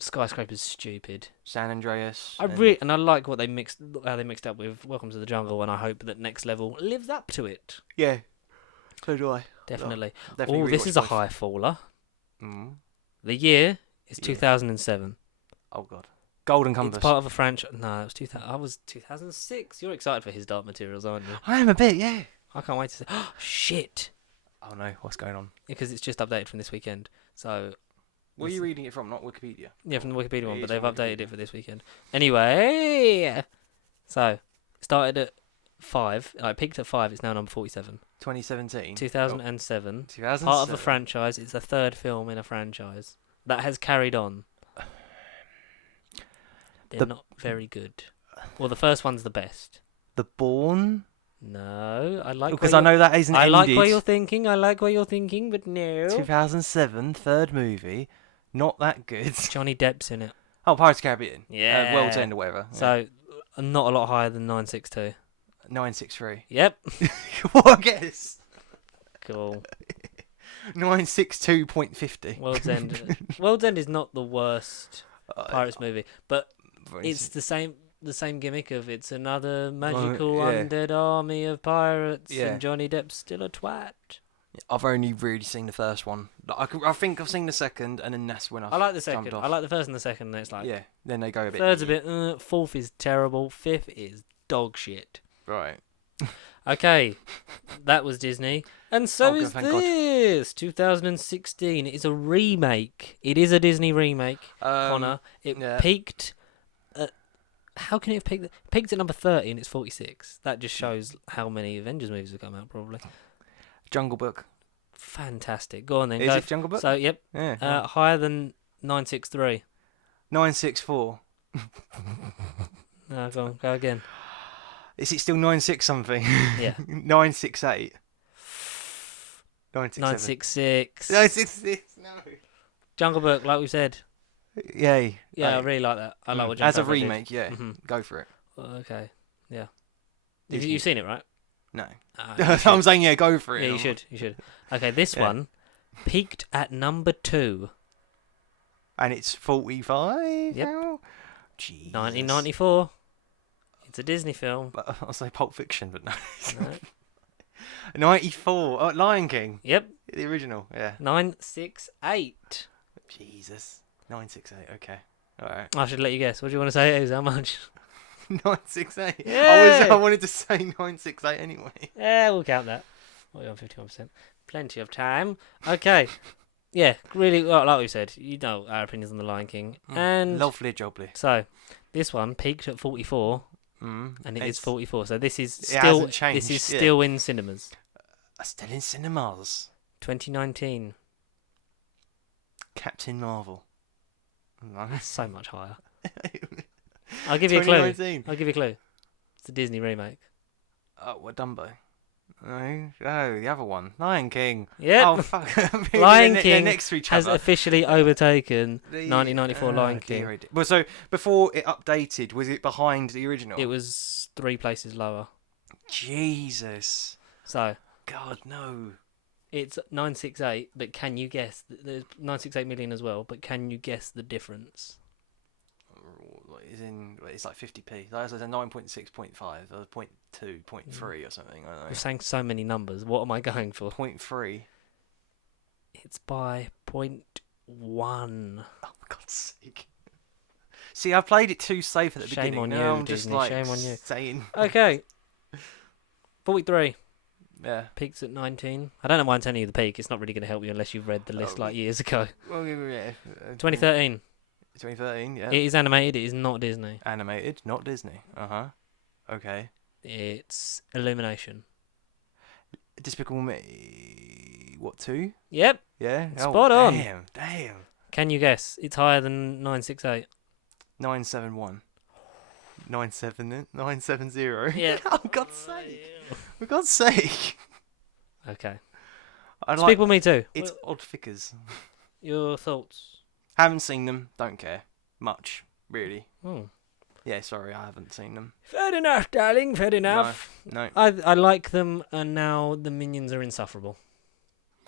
Skyscraper's stupid. San Andreas. I like what how they mixed up with Welcome to the Jungle, and I hope that Next Level lives up to it. Yeah. So do I. Definitely. Definitely Oh, this rewatch is a both. high faller. Mm. The year is Yeah. 2007. Oh god. Golden It's Compass. part of a franchise. No, it was 2000. I was 2006. You're excited for His Dark Materials, aren't you? I am a bit, yeah. I can't wait to see. Oh, shit. Oh no, what's going on? Because it's just updated from this weekend. So, Where are you reading it from? Not Wikipedia. yeah, from the Wikipedia one, It but is they've from updated Wikipedia. it for this weekend. Anyway, so started at 5. I peaked at 5. It's now number 47. 2017. 2007. 2007. Part of a franchise. It's the third film in a franchise that has carried on. They're not very good. Well, the first one's the best. The Bourne. No, I like Because I know that isn't I ended. like what you're thinking. I like what you're thinking, but no. 2007, third movie. Not that good. Johnny Depp's in it. Oh, Pirates of the Caribbean. Yeah. World's End or whatever. So, not a lot higher than 962. yeah. 963. Yep. What a guess? Cool. 962.50. World's End. World's End is not the worst Pirates movie, but it's the same gimmick of it's another magical yeah. undead army of pirates, Yeah. and Johnny Depp's still a twat. I've only really seen the first one. I think I've seen the second, and then that's when I like the jumped second. off. I like the first and the second. And it's like Yeah, then they go a bit. third's a bit. Fourth is terrible. Fifth is dog shit. Right. Okay, that was Disney, and so Oh, is thank God. this 2016. It is a remake. It is a Disney remake. Connor, it yeah. peaked. How can it have peaked? Peaked at number 30 and it's 46. That just shows how many Avengers movies have come out. Probably. Jungle Book. Fantastic. Go on then. Is go. it Jungle Book? So yep, Yeah. higher than 963. 964. No, go on. Go again. Is it still 96 something? Yeah. 968. 967. 966. 966. No. Jungle Book, like we said. Yay. Yeah, I really like that. I like what John As a Favreau did. remake, yeah. Mhm. Go for it. Okay. Yeah. Disney. You've seen it, right? No. You should. I'm saying, yeah, go for it. Yeah, you should. You should. Okay, this Yeah. one peaked at number 2. And it's 45 Yep. now? Jesus. 1994. It's a Disney film. But I'll say Pulp Fiction, but no. No. 94. Oh, Lion King. Yep. The original, yeah. 968. Jesus. 968, okay. Alright. I should let you guess. What do you want to say it is? How much? 968. Yeah. I wanted to say 968 anyway. Yeah, we'll count that. Well, you're on 51%. Plenty of time. Okay. Yeah, really, well, like we said, you know our opinions on The Lion King. And Lovely jubbly. so, this one peaked at 44, and it is 44. So this is still hasn't changed, this is yeah. still in cinemas. Still in cinemas. 2019. Captain Marvel. Nice. So much higher. I'll give you a clue. 2019. I'll give you a clue. It's a Disney remake. Oh, what Dumbo? No, the other one. Lion King. Yep. Oh, fuck. Lion They're King next to each has other. officially overtaken The- 1994 Lion King. dear, oh dear. Well, so before it updated, was it behind the original? It was 3 places lower. Jesus. So God, no. it's 968, but can you guess? There's 968 million as well, but can you guess the difference? It's like 50p. That's a 9.6.5, or 0.2, 0.3 or something. I don't We're know. saying so many numbers. What am I going for? 0.3. It's by 0.1. Oh, for God's sake. See, I played it too safe at the Shame beginning. on Now you, I'm just Disney, like shame on you. saying. Okay. 43. Yeah. Peaks at 19. I don't know why I'm telling you the peak. It's not really going to help you unless you've read the list like years ago. Well, yeah. 2013. 2013, yeah. It is animated. It is not Disney. Animated, not Disney. Uh-huh. Okay. It's Illumination. Despicable Me. What, 2? Yep. Yeah? Spot on. Damn. Can you guess? It's higher than 968. 971. 970. Yeah. Oh, God's sake. For God's sake. Okay. I like, Despicable Me too. it's odd figures. Your thoughts? Haven't seen them. Don't care. Much, really. Hmm. Yeah, sorry, I haven't seen them. Fair enough, darling. Fair enough. No. I like them, and now the minions are insufferable.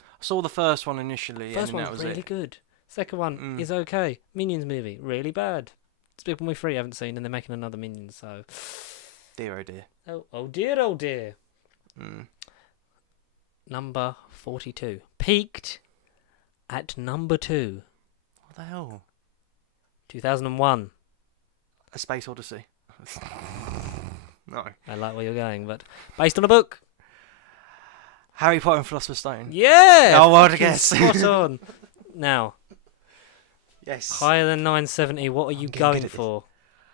I saw the first one initially, First and then that one's was really it. good. Second one Mm. is okay. Minions movie really bad. Despicable Me 3 I haven't seen, and they're making another Minions. So, Dear, oh dear. oh dear, oh dear. Mm. Number 42 peaked at number 2. What the hell? 2001. A Space Odyssey. No. I like where you're going, but based on a book. Harry Potter and Philosopher's Stone. Yeah. Oh, what a fucking guess. Spot on. Now, Yes. higher than 970. What are you getting good going at this. for?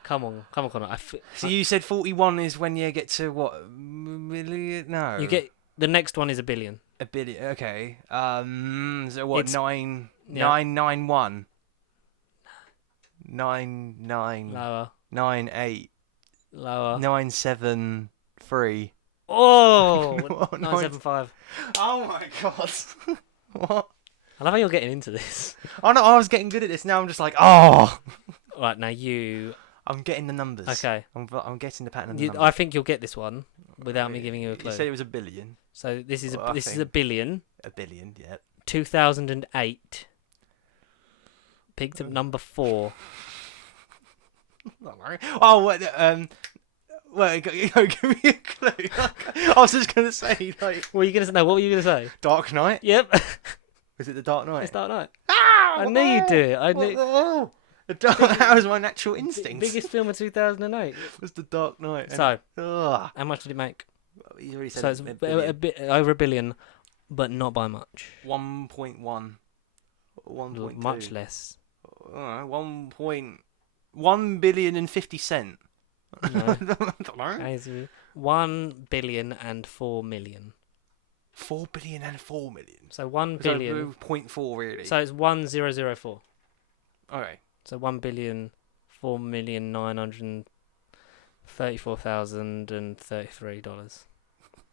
Come on, Connor. So you said 41 is when you get to what? Million? No. You get the next one is a billion. a billion. Okay. So what? It's- 991. 99. Lower. 98. Lower. 973. Oh, What? 975. Oh my god. What? I love how you're getting into this. Oh no, I was getting good at this. Now I'm just like, oh. Right, now you. I'm getting the numbers. Okay. I'm getting the pattern of the You, numbers. I think you'll get this one without me giving you a clue. You said it was a billion. So this is Well, I this is a think- billion. A billion, yeah. 2008. Picked up number 4. Oh, what? Well, give me a clue. I was just gonna say, like, What were you gonna say? No, what were you gonna say? Dark Knight. Yep. Was it the Dark Knight? It's Dark Knight. Ah, I knew you'd do it. I What knew. the hell? That was my natural instinct. Biggest film of 2008. Was the Dark Knight. And- So, Ugh. how much did it make? You already said So it's a a billion. bit over a billion, but not by much. 1.1. 1.2. Much less. 1.1 billion and 50 cent. No. I don't know. Crazy. 1 billion and 4 million. 4 billion and 4 million. So 1 So billion. 0.4 really. So it's 1004. Okay. So 1,4,934,033 dollars.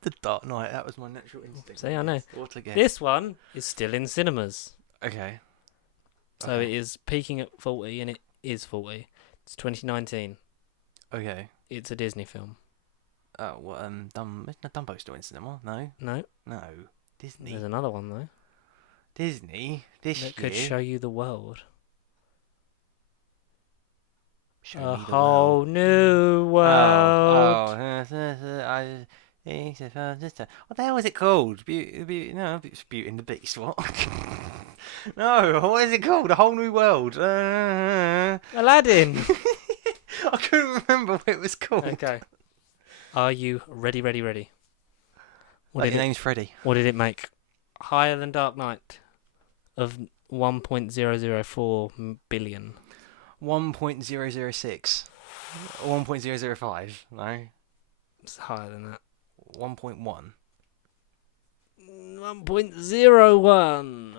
The Dark Knight. That was my natural instinct. See, I know. What a guess. This one is still in cinemas. Okay. So Okay. it is peaking at 40, and it is 40. It's 2019. Okay. It's a Disney film. Oh, well, isn't Dumbo still in cinema? No. No, No. Disney. there's another one though Disney. This that year. could show you the world. Show A me the whole world. new world. What the hell is it called? No, it's Beauty and the Beast. What? No, what is it called? A Whole New World. Aladdin. I couldn't remember what it was called. Okay. Are you ready? What Like, did your it? name's Freddy. What did it make? Higher than Dark Knight of 1.004 billion. 1.006. 1.005. No. It's higher than that. 1.1. 1.01.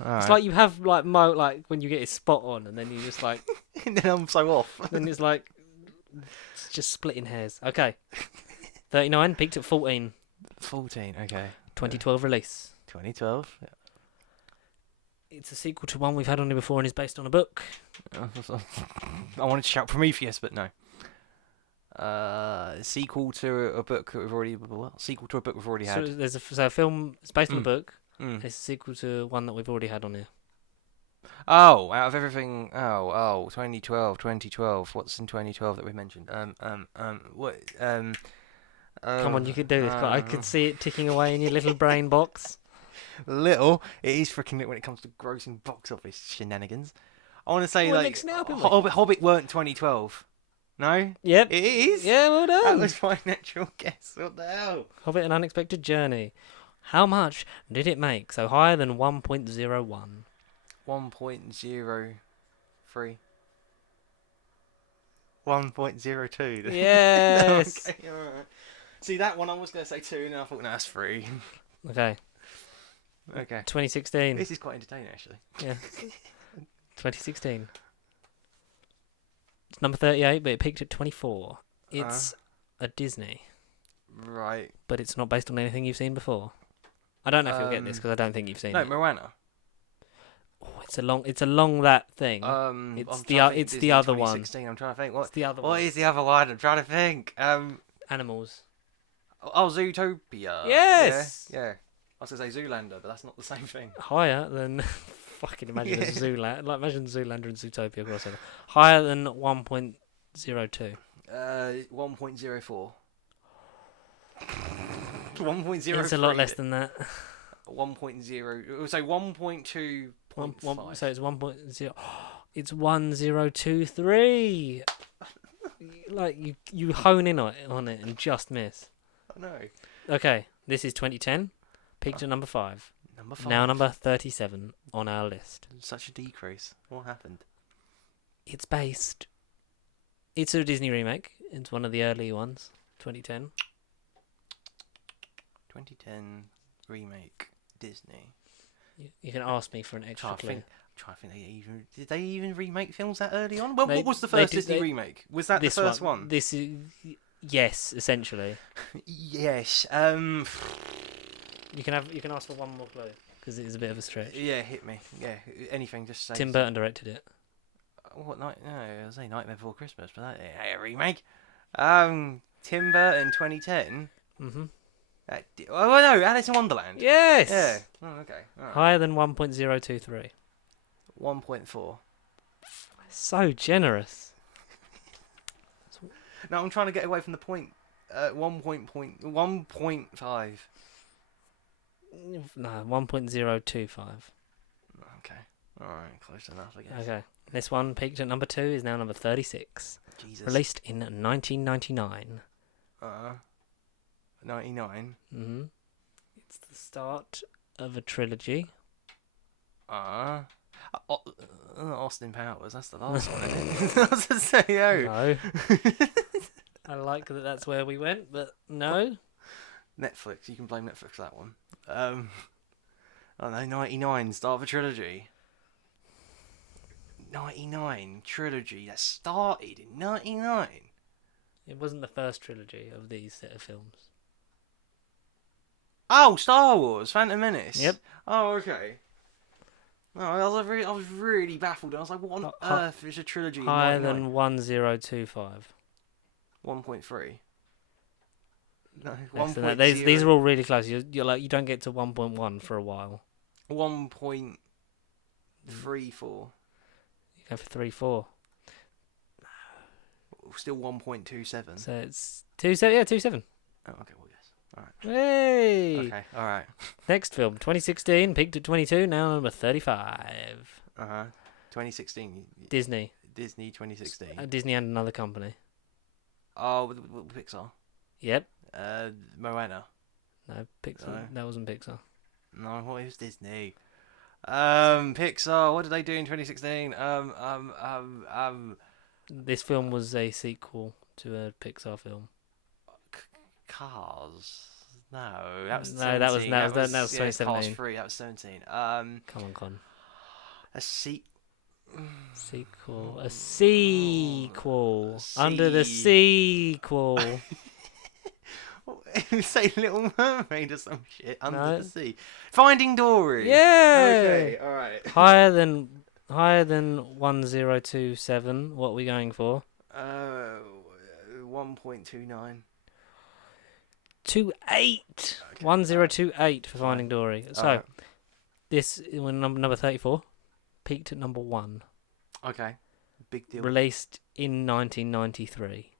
Oh, It's like you have like like when you get it spot on, and then you just like and then I'm so off. then it's like it's just splitting hairs. Okay. 39 peaked at 14. 14. Okay. 2012 release. 2012. It's a sequel to one we've had on here before and is based on a book. I wanted to shout Prometheus, but no. Sequel to a book that we've already. Sequel to a book we've already So had. there's a film. It's based on a Mm. book. Mm. It's a sequel to one that we've already had on here. Oh, out of everything. 2012. What's in 2012 that we mentioned? What? Come on, you could do this. I could see it ticking away in your little brain box. Little. It is freaking lit when it comes to grossing box office shenanigans. I want to say Well, like mixing it up, isn't it? Hobbit weren't 2012. No, Yep. it is. Yeah, well That done. was my natural guess. What the hell? Hobbit: An Unexpected Journey. How much did it make? So higher than 1.01. 1.03. 1.02. Yes. Okay, alright. See, that one I was going to say 2, and I thought, no, that's 3. Okay. Okay. 2016. This is quite entertaining, actually. Yeah. 2016. It's number 38, but it peaked at 24. It's a Disney, Right. but it's not based on anything you've seen before. I don't know if you'll get this because I don't think you've seen No, it. Moana. Oh, it's along that thing. It's I'm the trying to think Disney other one. 2016. I'm trying to think. It's the other What one. is the other one? I'm trying to think. Animals. Oh, Zootopia. Yes! Yeah. I was gonna say Zoolander, but that's not the same thing. Higher than fucking imagine Yeah. a Zoolander. Like imagine Zoolander and Zootopia crossover. Higher than 1.02. 1.04. 1.05. It's a lot less than that. 1.0. So 1.2. So it's 1.0. It's 1023. Like you hone in on it and just miss. Oh no. Okay, this is 2010. Peaked at number 5. Number 5. Now number 37 on our list. Such a decrease. What happened? It's based. It's a Disney remake. It's one of the early ones. 2010. 2010 remake Disney. You can ask me for an extra clue. Trying to think did they even remake films that early on? Well, what was the they first did- Disney they- remake? Was that the This first one? This is yes, essentially. Yes. You can ask for one more clue because it is a bit of a stretch. Yeah, hit me. Yeah, anything. Just say. Tim Burton directed it. What night? No, I was saying Nightmare Before Christmas, but that ain't a remake. Tim Burton 2010. Mhm. Oh no, Alice in Wonderland. Yes. Yeah. Oh, okay. All right. Higher than 1.023. 1.4. So generous. No, I'm trying to get away from the point. 1.5. No, 1.025. Okay. All right, close enough, I guess. Okay. This one peaked at number 2 is now number 36. Jesus. Released in 1999. 99. Mhm. It's the start of a trilogy. Austin Powers. That's the last one. Isn't it? I was gonna say No. I like that that's where we went, but no. Netflix. You can blame Netflix for that one. I don't know. 99. Start of a trilogy. 99 trilogy that started in 99. It wasn't the first trilogy of these set of films. Oh, Star Wars, Phantom Menace. Yep. Oh, okay. No, I was really baffled. I was like, what on earth is a trilogy? in Higher 99? than 1025. 1.3. No, Less than 1.0. that. These are all really close. You're like you don't get to 1.1 for a while. 1.34. You go for 3-4. Still 1.27. So it's 27. Yeah, 27. Oh, okay, well, yes. All right. Hey. Okay, all right. Next film, 2016, peaked at 22. Now number 35. 2016. Disney. Disney 2016. Disney and another company. Oh, with Pixar. Yep. Moana. No, Pixar. No. That wasn't Pixar. No, what is Disney? Pixar. What did they do in 2016? This film was a sequel to a Pixar film. Cars. No, that was No, 17. that was yeah, 2017. Cars 3. That was 17. Come on, Con. A Sequel. A sequel. Under the sequel. Say Little Mermaid or some shit. Under No. the sea. Finding Dory. Yeah. Okay. All right. Higher than 1027. What are we going for? 1.29. 28. Okay. 1028 for Finding Dory. So Alright. this when number 34 peaked at number 1. Okay. Big deal. Released in 1993.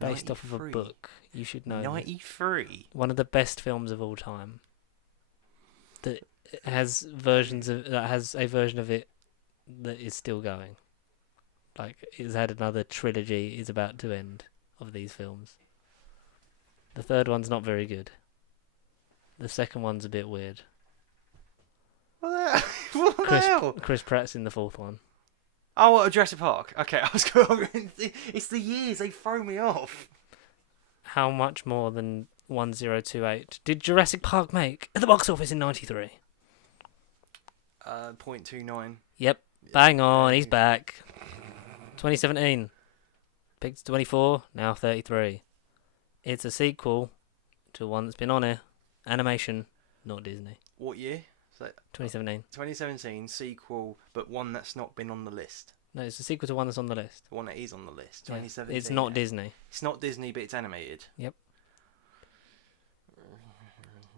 Based off of a 93. book. You should know. 93. One of the best films of all time. That has a version of it that is still going. Like it's had another trilogy is about to end of these films. The third one's not very good. The second one's a bit weird. What the hell? Chris Pratt's in the fourth one. Oh, what, Jurassic Park. Okay, I was going. It's the years they throw me off. How much more than 1028 did Jurassic Park make at the box office in 93? 0.29. Yep, bang on, he's back. 2017. Picked 24, now 33. It's a sequel to one that's been on air. Animation, not Disney. What year? So 2017. 2017 sequel, but one that's not been on the list. No, it's a sequel to one that's on the list. The one that is on the list. Yeah. 2017. It's not Disney. It's not Disney, but it's animated. Yep.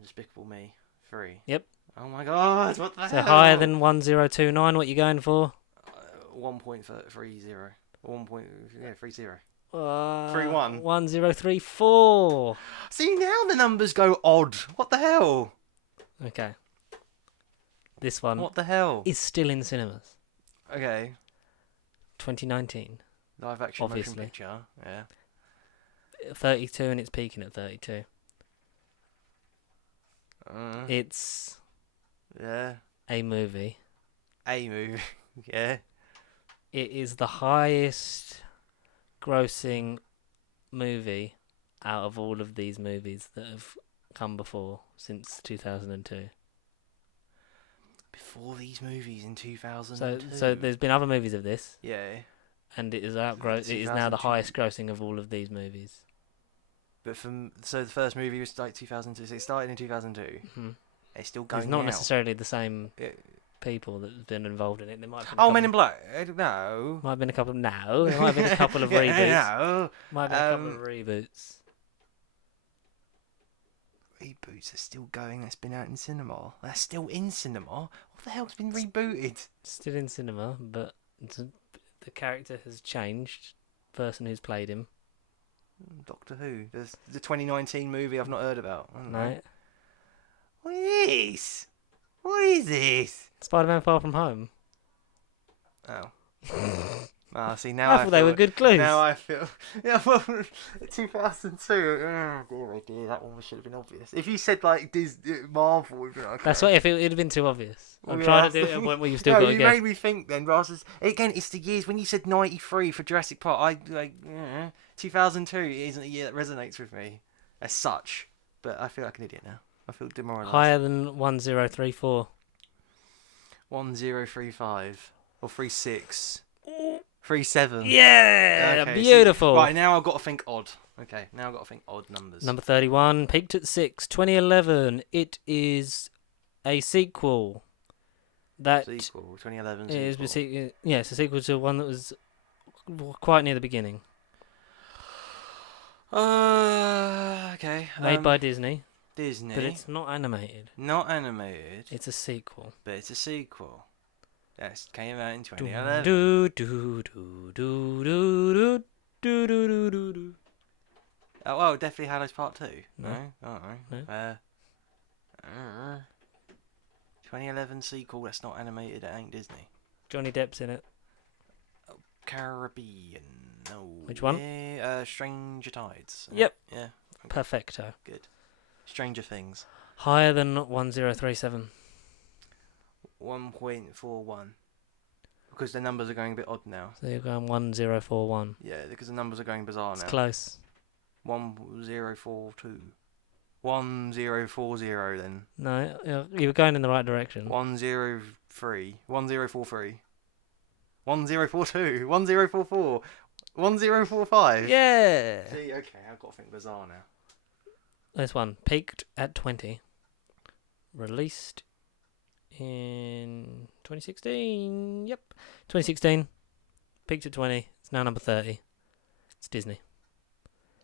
Despicable Me 3. Yep. Oh my god, what the So hell? higher than 1029, what you going for? 1.30. 1.30. 3-1. 1034. See, now the numbers go odd. What the hell? Okay. This one What the hell? is still in cinemas. Okay. 2019. Live action Obviously. motion picture. Yeah. 32 and it's peaking at 32. Uh, It's yeah. a movie. A movie. Yeah. It is the highest grossing movie out of all of these movies that have come before since 2002. Before these movies in So 2002. there's been other movies of this, Yeah. and it is it is now the 2002. highest grossing of all of these movies. But so the first movie was like 2002. So it started in 2002. Hmm. It's still going It's not now. necessarily the same It- people that have been involved in it. There might have been Oh, Men in Black. No. Might have been a couple. No, there might have been a couple of reboots. No. Might have been a couple of reboots. Reboots are still going. That's been out in cinema. That's still in cinema. What the hell's been rebooted? Still in cinema, but the character has changed. Person who's played him. Doctor Who. There's the 2019 movie I've not heard about. I don't know. Right. What is this? What is this? Spider-Man: Far From Home. Oh. See now I thought they were good clues. Now I feel. Yeah, well, 2002. Oh dear, that one should have been obvious. If you said like Marvel, would be like, okay. That's what if it'd have been too obvious. I'm Well, trying yeah, to do it that's at a the point where you've still No, got to you guess. made me think then, Ross. Again, it's the years when you said 93 for Jurassic Park. 2002 isn't a year that resonates with me as such. But I feel like an idiot now. I feel demoralised. Higher than 1034. 1035 or 36. 37. Yeah, Okay, beautiful. So, right, now I've got to think odd. Okay, now I've got to think odd numbers. Number 31, peaked at 6, 2011. It is a sequel. That Sequel, 2011 is sequel. it's a sequel to one that was quite near the beginning. Okay. Made by Disney, Disney. but it's not animated. Not animated, It's a sequel. but it's a sequel. That came out in 2011. Do do do do do do do do do do. Oh, well, Deathly Hallows Part 2. No. No? No. 2011 sequel that's not animated, it ain't Disney. Johnny Depp's in it. Caribbean. No. Which one? Yeah, Stranger Tides. Yep. Yeah, Perfecto. good. Stranger Things. Higher than 1037. 1.41. Because the numbers are going a bit odd now. So you're going 1041. Yeah, because the numbers are going bizarre It's now. close. 1042. 1040 then. No, you were going in the right direction. 103. 1043. 1042. 1044. 1045. Yeah. See, okay, I've got to think bizarre now. This one peaked at 20. Released in 2016. Yep. 2016. Peaked at 20. It's now number 30. It's Disney.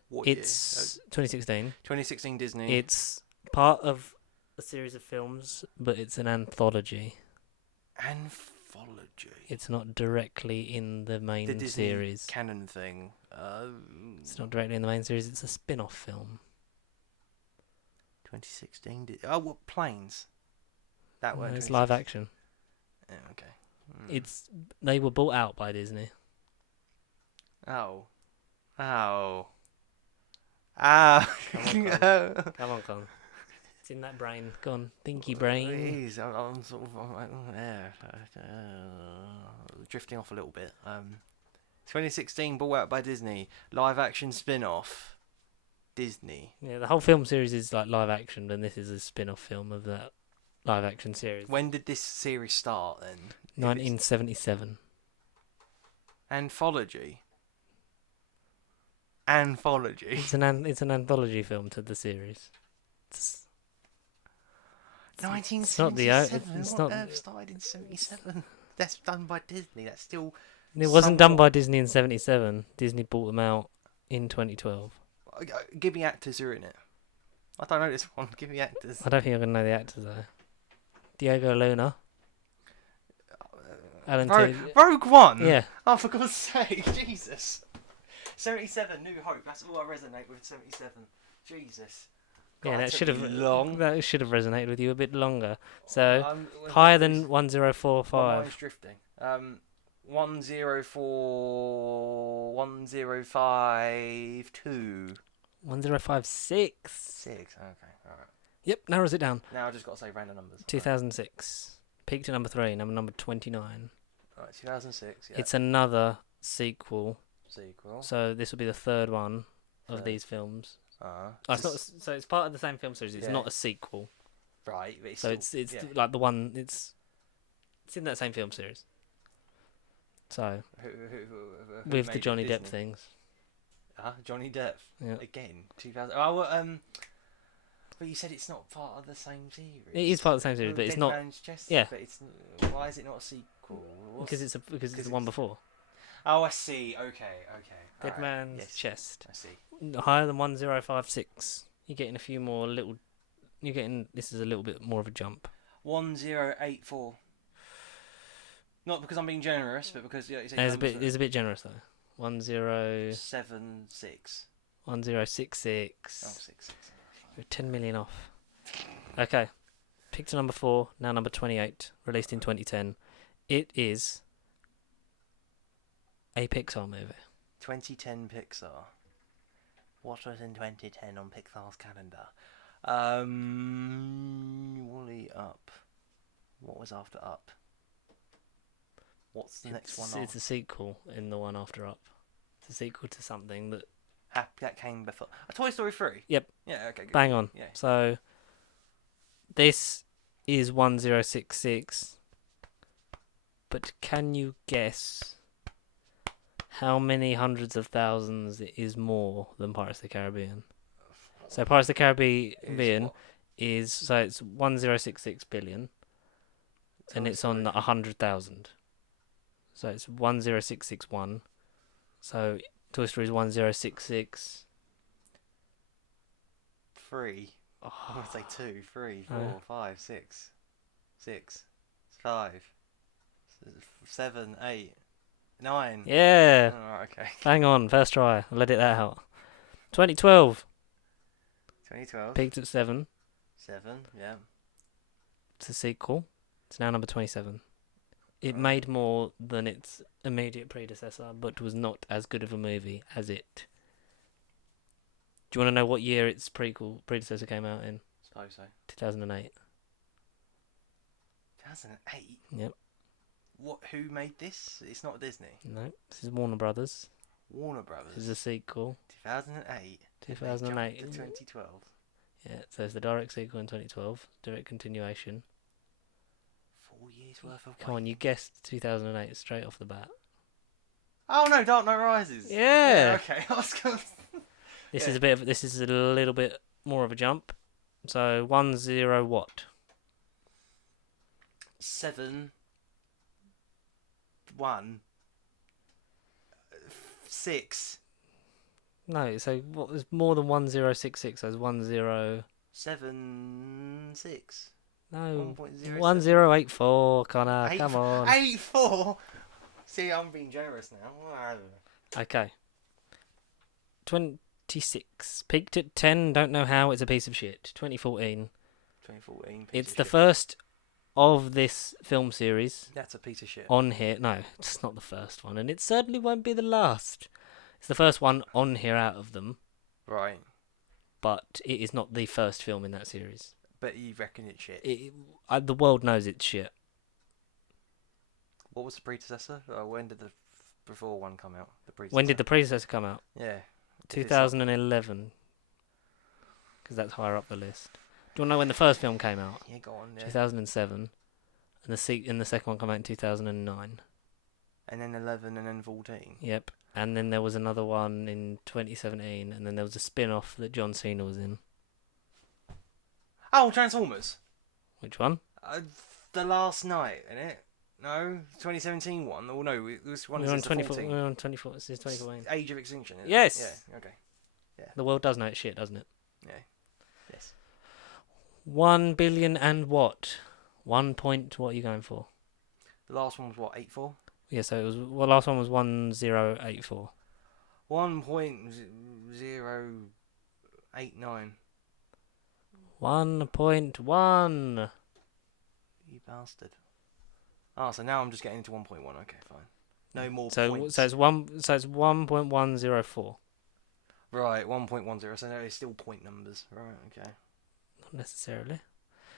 What It's 2016. 2016 Disney. It's part of a series of films, but it's an anthology. Anthology. It's not directly in the main The Disney series. canon thing. It's not directly in the main series. It's a spin-off film. 2016. Oh, what planes? That No, one. it's live action. Yeah, okay. They were bought out by Disney. Oh. Ah. Come on, Colin. It's in that brain. Go on, thinky brain. It is. I'm sort of drifting off a little bit. 2016 bought out by Disney. Live action spin-off. Disney. Yeah, the whole film series is like live action, and this is a spin-off film of that live action series. When did this series start then? 1977. Anthology. It's an anthology film to the series. It's 1977. It's What not. Earth started in 77. That's done by Disney. That's still. It wasn't done somewhat- by Disney in 77. Disney bought them out in 2012. Give me actors who are in it. I don't know this one. Give me actors. I don't think I'm gonna know the actors though. Diego Luna. Alan Tudyk. Rogue One. Yeah. Oh, for God's sake, Jesus. 77, New Hope. That's all I resonate with. 77. Jesus. Yeah, that took me long. that should have resonated with you a bit longer. So What higher than is- my 1045. mind's drifting. 105.2. 1056. 6. Okay, alright. Yep, narrows it down. Now I just got to say random numbers. 2006. Peaked at number 3, number 29. Alright, 2006. Yeah. It's another sequel. Sequel. So this will be the third one of Third. these films. Uh, Oh, it's not. So it's part of the same film series. It's Yeah. not a sequel. right. But So still, it's yeah. like the one. It's in that same film series. So Who with made the it? Johnny Depp Disney? things. Johnny Depp. Yeah. Again, 2000. Oh, well, but you said it's not part of the same series. It is part of the same series, Well, but it's Dead not Man's Chest, yeah. But it's why is it not a sequel? because it's Because the one before. Oh, I see. Okay. Dead Alright, Man's yes, Chest. I see. Higher than 1056. You're getting a few more little. You're getting. This is a little bit more of a jump. 1084. Not because I'm being generous, but because you said It's a bit generous though. 10 76. 1066. Oh, 6. You're 10 million off. Okay. Picked to number 4, now number 28, released in 2010. It is a Pixar movie. 2010 Pixar. What was in 2010 on Pixar's calendar? Wally Up. What was after Up? What's the next one? It's a sequel in the one after Up. It's a sequel to something that That came before. Toy Story 3. Yep. Yeah. Okay. Good. bang on. Yeah. So this is 1066. But can you guess how many hundreds of thousands it is more than Pirates of the Caribbean? So Pirates of the Caribbean so it's 1066 billion and it's on 100,000. So it's 10661. So Toy Story is 1066. 3. Oh, I'm gonna say 2, 3, 4, Oh. 5, 6, 6, 5, 7, 8, 9. yeah. Oh, right, okay. Hang on, first try. I let it out. 2012 2012. peaked at 7. 7. Yeah. It's a sequel. It's now number 27. It Right. made more than its immediate predecessor, but was not as good of a movie as it. Do you want to know what year its predecessor came out in? Suppose so. 2008. 2008. Yep. Who made this? It's not Disney. No, this is Warner Brothers. Warner This Brothers. is a sequel. 2008. 2008. To 2012. Yeah, so it's the direct sequel in 2012. Direct continuation. 4 years worth of. Come on, you guessed 2008 straight off the bat. Oh no, Dark Knight Rises. Yeah. Okay. I was going. This Yeah. is this is a little bit more of a jump. So 10 what? 7. 1. 6. No, so what was more than 1066? So it's 10. 7. 6. No. 1.07. 1084, Connor. Come on. 84. See, I'm being generous now. Okay. 26. Peaked at 10. Don't know how. It's a piece of shit. 2014. 2014. It's the first of this film series That's a piece of shit. on here. No, it's not the first one, and it certainly won't be the last. It's the first one on here out of them, Right. but it is not the first film in that series. But you reckon it's shit. The world knows it's shit. What was the predecessor? When did the before one come out? The predecessor. When did the predecessor come out? Yeah. 2011. Because that's higher up the list. Do you want to know when the first film came out? Yeah, go on. Yeah. 2007. And the second one came out in 2009. And then 11 and then 14. Yep. And then there was another one in 2017. And then there was a spin-off that John Cena was in. Oh, Transformers. Which one? The Last Night, innit? No, 2017 one. Oh no, this one is We're on the 24. 14. We're on 24. This is 2014. Age of Extinction. Isn't Yes. It? Yeah. Okay. The world does know it's shit, doesn't it? Yeah. Yes. 1 billion and what? 1 point. What are you going for? The last one was what? 84. Yeah, so it was. Well, last one was 1084. 1.089. 1.1. You bastard. Oh, so now I'm just getting into 1.1. Okay, fine. No more So points. so it's 1.104. Right, 1.10. So no, it's still point numbers. Right, okay. Not necessarily.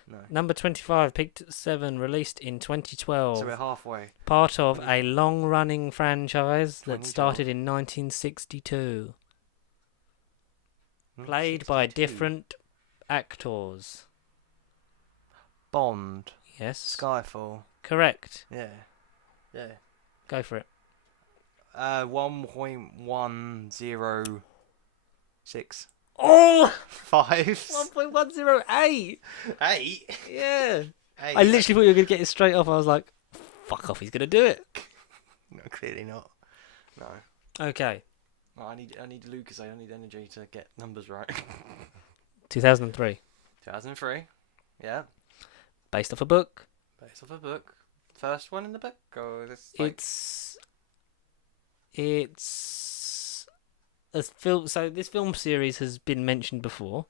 No. Number 25, Peaked at 7, released in So we're 2012. halfway. Part of 20 a long-running franchise that 2012. started in 1962. Played by 62. different actors. Bond. Yes. Skyfall. Correct. Yeah. Yeah. Go for it. 1.106. Oh! 5. 1.108! 8. Yeah. 8. I literally thought you were going to get it straight off. I was like, fuck off, he's going to do it. No, clearly not. No. Okay. No, I need Lucas. I need energy to get numbers right. 2003. 2003. Yeah. Based off a book. Based off a book. First one in the book? Or this, like... It's a film. So this film series has been mentioned before,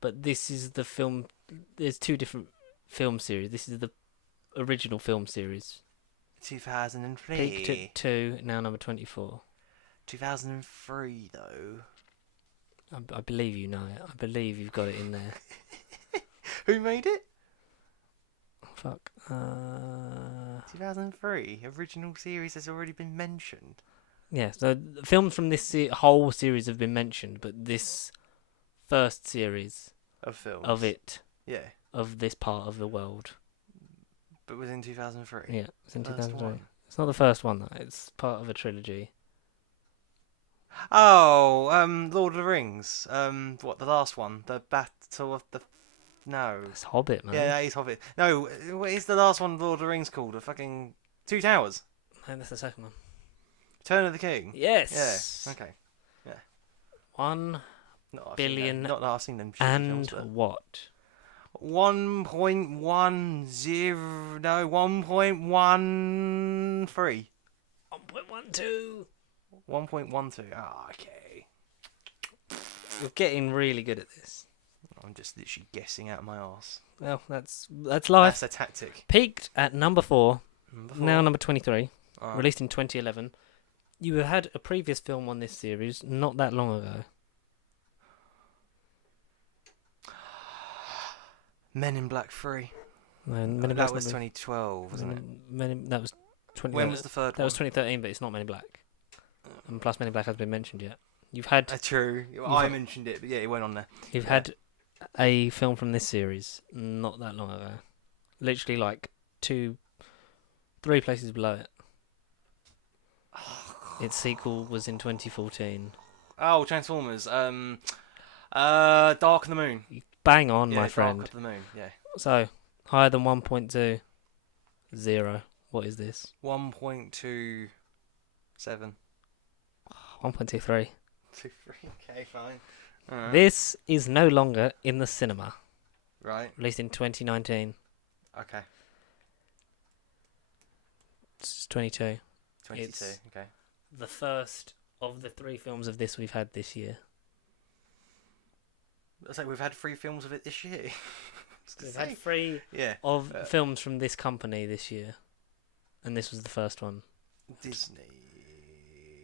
but this is the film. There's two different film series. This is the original film series. 2003. Peaked at 2, now number 24. 2003, though. I believe you know it. I believe you've got it in there. Who made it? Oh, fuck. 2003. Original series has already been mentioned. Yeah, so the films from this whole series have been mentioned, but this first series Of films. of it, Yeah. of this part of the world. But was in 2003. Yeah, it's in First 2003. one. It's not the first one, though. It's part of a trilogy. Oh, Lord of the Rings. What, the last one? The Battle of the... No. It's Hobbit, man. Yeah, that is Hobbit. No, what is the last one Lord of the Rings called? The fucking... Two Towers. No, that's the second one. Turn of the King. Yes. Yeah, okay. 1 billion Not that I've seen them shitty and films, what? 1.10... No, 1.13. 1.12. 1.12. Ah, okay. You're getting really good at this. I'm just literally guessing out my arse. Well, that's life. That's a tactic. Peaked at number 4, now number 23, Alright. released in 2011. You had a previous film on this series not that long ago. Men in Black 3. Men in That Black's was not been- 2012, wasn't it? That was 20. When was the third That was one? 2013, but it's not Men in Black. And plus, Men in Black hasn't been mentioned yet. You've had True. I mentioned it, but yeah, it went on there. you've Yeah. had a film from this series not that long ago. Literally like 3 places below it. Its sequel was in 2014. Oh, Transformers. Dark of the Moon. Bang on, Yeah, my friend. Dark of the Moon. Yeah. So higher than 1.20. What is this? 1.27. 1.23. 2.3. Okay, fine. Alright. This is no longer in the cinema. Right. Released in 2019. Okay. It's 22. 22. It's- Okay. The first of the 3 films of this we've had this year. So we've had 3 films of it this year. We've had 3 Yeah. of films from this company this year. And this was the first one. Disney.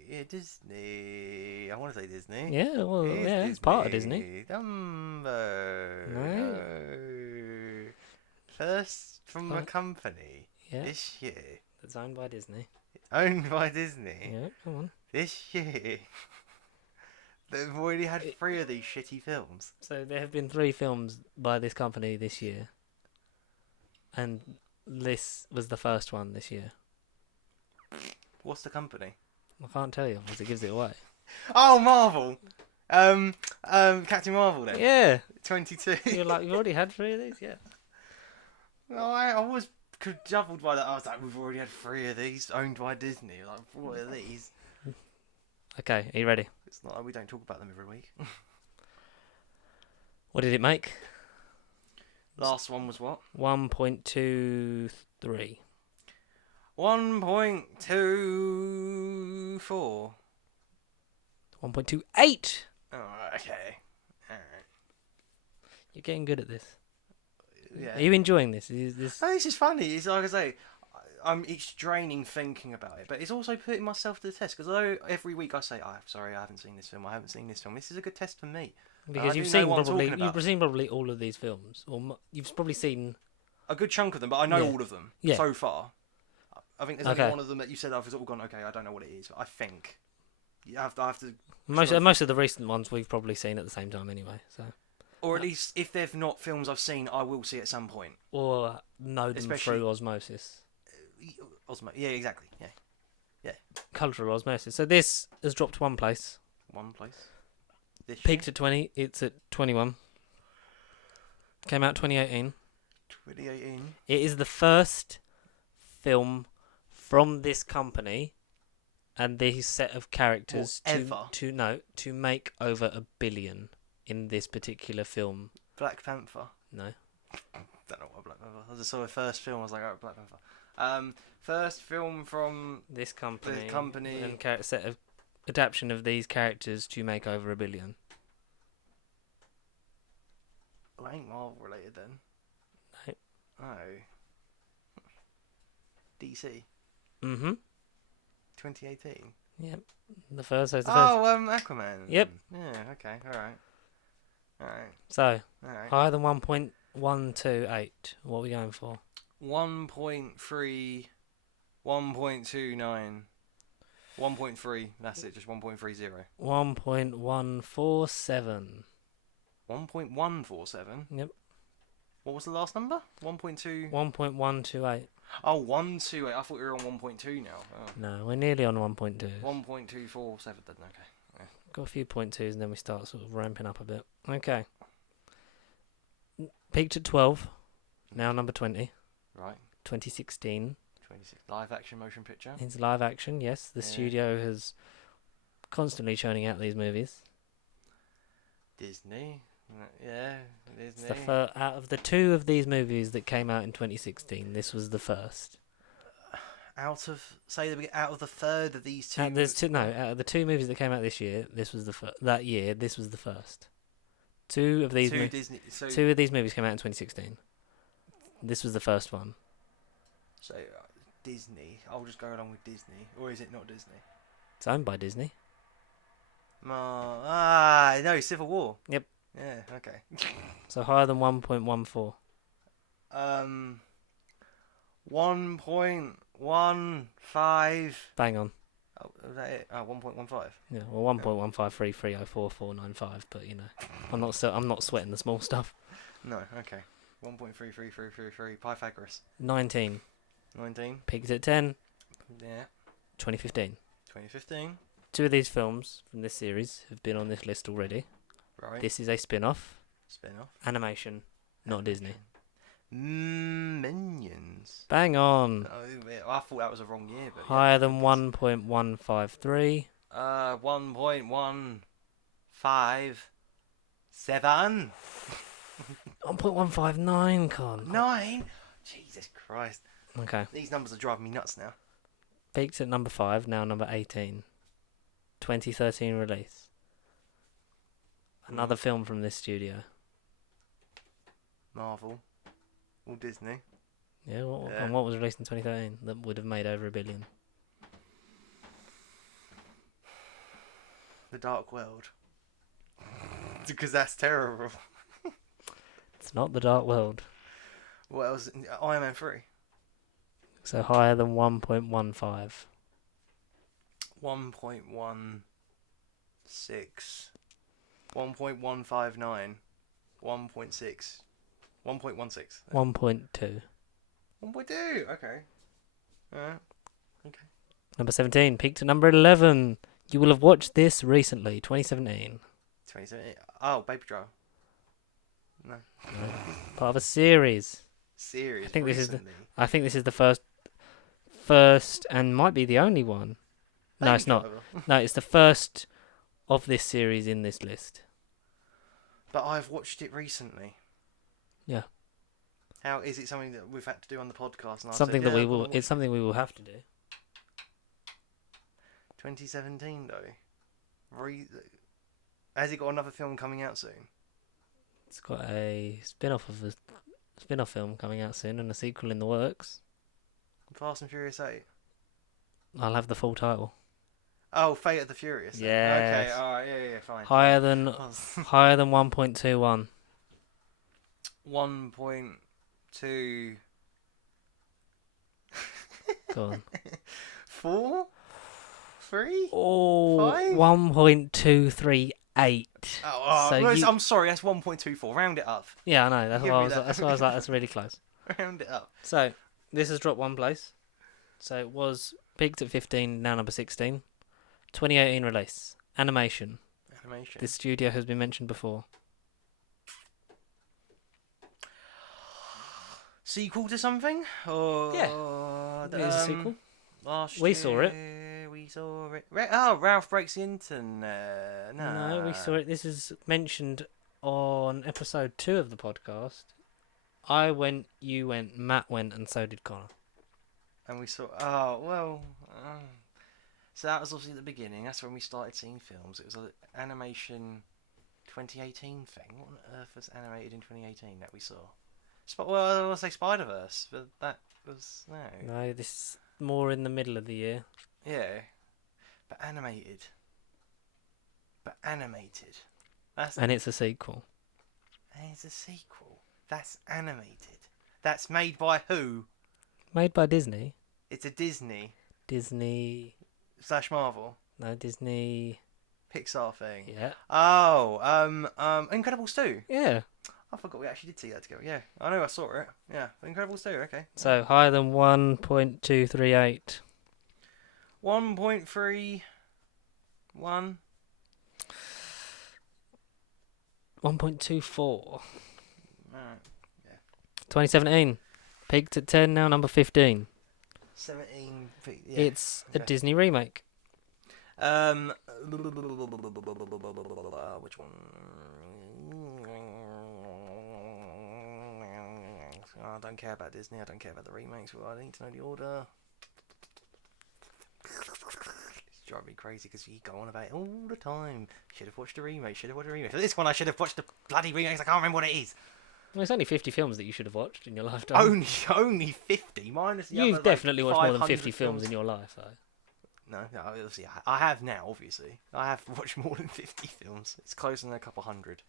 Yeah, Disney. I want to say Disney. Yeah, well, It is yeah, it's part of Disney. Dumbo. No. No. First from a Fine. company Yeah, this year. it's owned by Disney. Owned by Disney Yeah, come on. this year. They've already had 3 of these shitty films. So there have been 3 films by this company this year. And this was the first one this year. What's the company? I can't tell you because it gives it away. Oh, Marvel. Captain Marvel then. Yeah. 22. You're like, you've already had 3 of these? Yeah. No, I was doubled by that. I was like, we've already had 3 of these owned by Disney. Like, what are these? Okay, are you ready? It's not like we don't talk about them every week. What did it make? Last one was what? 1.23. 1.24. 1.28. Oh, okay. Alright. You're getting good at this. Yeah. Are you enjoying this? Is this? No, this is funny. It's like I say, it's draining thinking about it, but it's also putting myself to the test. Because although every week I say, "I'm sorry, I haven't seen this film. I haven't seen this film." This is a good test for me. Because I do know what I'm talking about. you've seen probably all of these films, or you've probably seen A good chunk of them, but I know Yeah. all of them Yeah. so far. I think there's Okay. only one of them that you said I've all gone. Okay, I don't know what it is. But I think I have to, most of the recent ones we've probably seen at the same time anyway. So or at least if they're not films I've seen, I will see at some point. or know them Especially- through osmosis, Yeah, exactly. Yeah, cultural osmosis. So this has dropped one place, one place. This peaked at 20. It's at 21. Came out 2018. 2018. It is the first film from this company and this set of characters Ever? to make over $1 billion in this particular film. Black Panther. No. Don't know what Black Panther. I just saw the first film. I was like, oh, Black Panther. First film from This company, the company. and set of adaptation of these characters to make over $1 billion. Well, ain't Marvel related then. No. Oh. DC. Mm-hmm. 2018. Yep. The first. So it's the Oh, first. Aquaman. Yep. Yeah. Okay. All right. So All right. higher than 1.128. What are we going for? 1.3. 1.29. 1.3. That's it. Just 1.30. 1.147. 1.147. Yep. What was the last number? 1.2. 1.128. Oh, 128. I thought we were on 1.2 now. Oh. No, we're nearly on 1.2. 1.247 then. Okay. Got a few point twos and then we start sort of ramping up a bit. Okay. Peaked at 12. Now number 20. Right. 2016. 26. Live action motion picture. It's live action, yes. The Yeah. studio has constantly churning out these movies. Disney. Yeah, It's Disney. out of the two of these movies that came out in 2016, this was the first. Out of the third of these two. Out of the two movies that came out this year, this was the this was the first. Two of these Disney. So, two of these movies came out in 2016. This was the first one. so Disney. I'll just go along with Disney, or is it not Disney? It's owned by Disney. No, Civil War. Yep. Yeah. Okay. So higher than 1.14. 1.15. Bang on. Oh, was that it? Oh, 1.15. Yeah, well, 1.153304495, but you know, I'm not sweating the small stuff. No. Okay. 1.33333. Pythagoras. 19. 19. Peaked at 10. Yeah. 2015. 2015. Two of these films from this series have been on this list already. Right. This is a spin-off. Spin-off. Animation, not Disney. Minions. Bang on. Oh, I thought that was a wrong year, but Higher than 1.153. 1.157. 1.159, Con. 9. Jesus Christ. Okay. These numbers are driving me nuts now. Peaked at number 5, now number 18. 2013 release. Another film from this studio. Marvel. Or Disney. Yeah, Yeah. and what was released in 2013 that would have made over $1 billion? The Dark World. Because that's terrible. It's not The Dark World. What else? Iron Man 3. So higher than 1.15. 1.16. 1.159. 1.6. 1.16. 1.2. 1.2. Okay. Alright. Okay. Number 17, peaked at number 11. You will have watched this recently, 2017. 2017. Oh, Baby Driver. No. Part of a series. Series. I think this is recently. I think this is the first and might be the only one. No, Baby it's not. Driver. No, it's the first of this series in this list. But I've watched it recently. Yeah. How is it something that we've had to do on the podcast? And I've Something said, that we I've will. gotta watch It's something we will have to do. 2017 though. Has it got another film coming out soon? It's got a spin-off film coming out soon and a sequel in the works. Fast and Furious 8. I'll have the full title. Oh, Fate of the Furious. Then. Okay, Yes. alright, yeah, fine. Higher fine. than higher than 1.21. 1.2. Go on. 4? 3? Oh, 5? 1.238. Oh, So well, you- I'm sorry, that's 1.24. Round it up. Yeah, I know. That's Give why I me was. that. That's why I was like, that's really close. Round it up. So this has dropped one place. So it was peaked at 15, now number 16. 2018 release. Animation. Animation. This studio has been mentioned before. Sequel to something? Or It is a sequel. Last We saw it. year we saw it. Ralph Breaks the Internet. No, we saw it. This is mentioned on episode 2 of the podcast. I went, you went, Matt went, and so did Connor. And we saw. Oh well. So that was obviously at the beginning. That's when we started seeing films. It was an animation 2018 thing. What on earth was animated in 2018 that we saw? Well, I want to say Spider-Verse, but that was no. No, this is more in the middle of the year. Yeah, but animated. That's And it's a sequel. and it's a sequel. That's animated. That's made by who? Made by Disney. It's a Disney Disney. / Marvel No, Disney. Pixar thing. Yeah. Oh, Incredibles 2. Yeah. I forgot we actually did see that together. Yeah, I know I saw it. Yeah, Incredibles 2. Okay. So higher than 1.238. 1.31. 1.24. Right. 2017. Peaked at 10, now number 15. 17. Yeah. It's a okay. Disney remake. Which one? I don't care about Disney. I don't care about the remakes. Well, I need to know the order. It's driving me crazy because you go on about it all the time. Should have watched the remake. For this one, I should have watched the bloody remakes. I can't remember what it is. Well, it's only 50 films that you should have watched in your lifetime. Only 50 minus the You've other, definitely like, watched more than 500 50 films in your life, though. No, obviously I have now. Obviously, I have watched more than 50 films. It's closer than a couple hundred.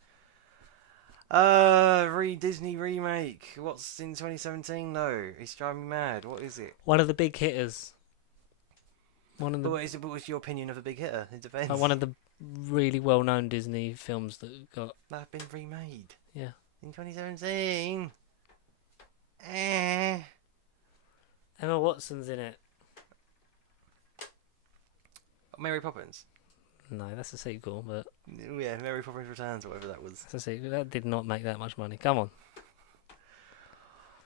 Disney remake. What's in 2017 though? It's driving me mad. What is it? One of the big hitters. One of the What is it? What's your opinion of a big hitter? It depends. one of the really well-known Disney films that got. that have been remade. Yeah. In 2017. Emma Watson's in it. Mary Poppins. No, that's a sequel, but Yeah, Mary Poppins Returns, or whatever that was. that's a sequel. That did not make that much money. Come on.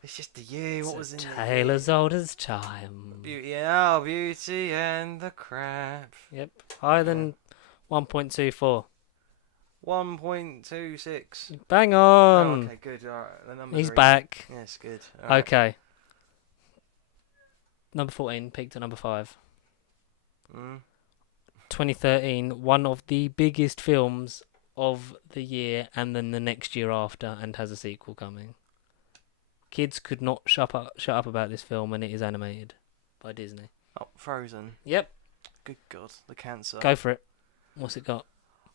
It's just the year. What was in Tale as old as time. Beauty and the Crap. Yep. Higher than 1.24. 1.26. Bang Oh, on. okay, good. All right, the numbers He's are even. back. Yes, good. All right. Okay. Number 14, peaked at number 5. 2013, one of the biggest films of the year and then the next year after, and has a sequel coming. Kids could not shut up about this film, and it is animated by Disney. Oh, Frozen. Yep. Good God, the cancer. Go for it. What's it got?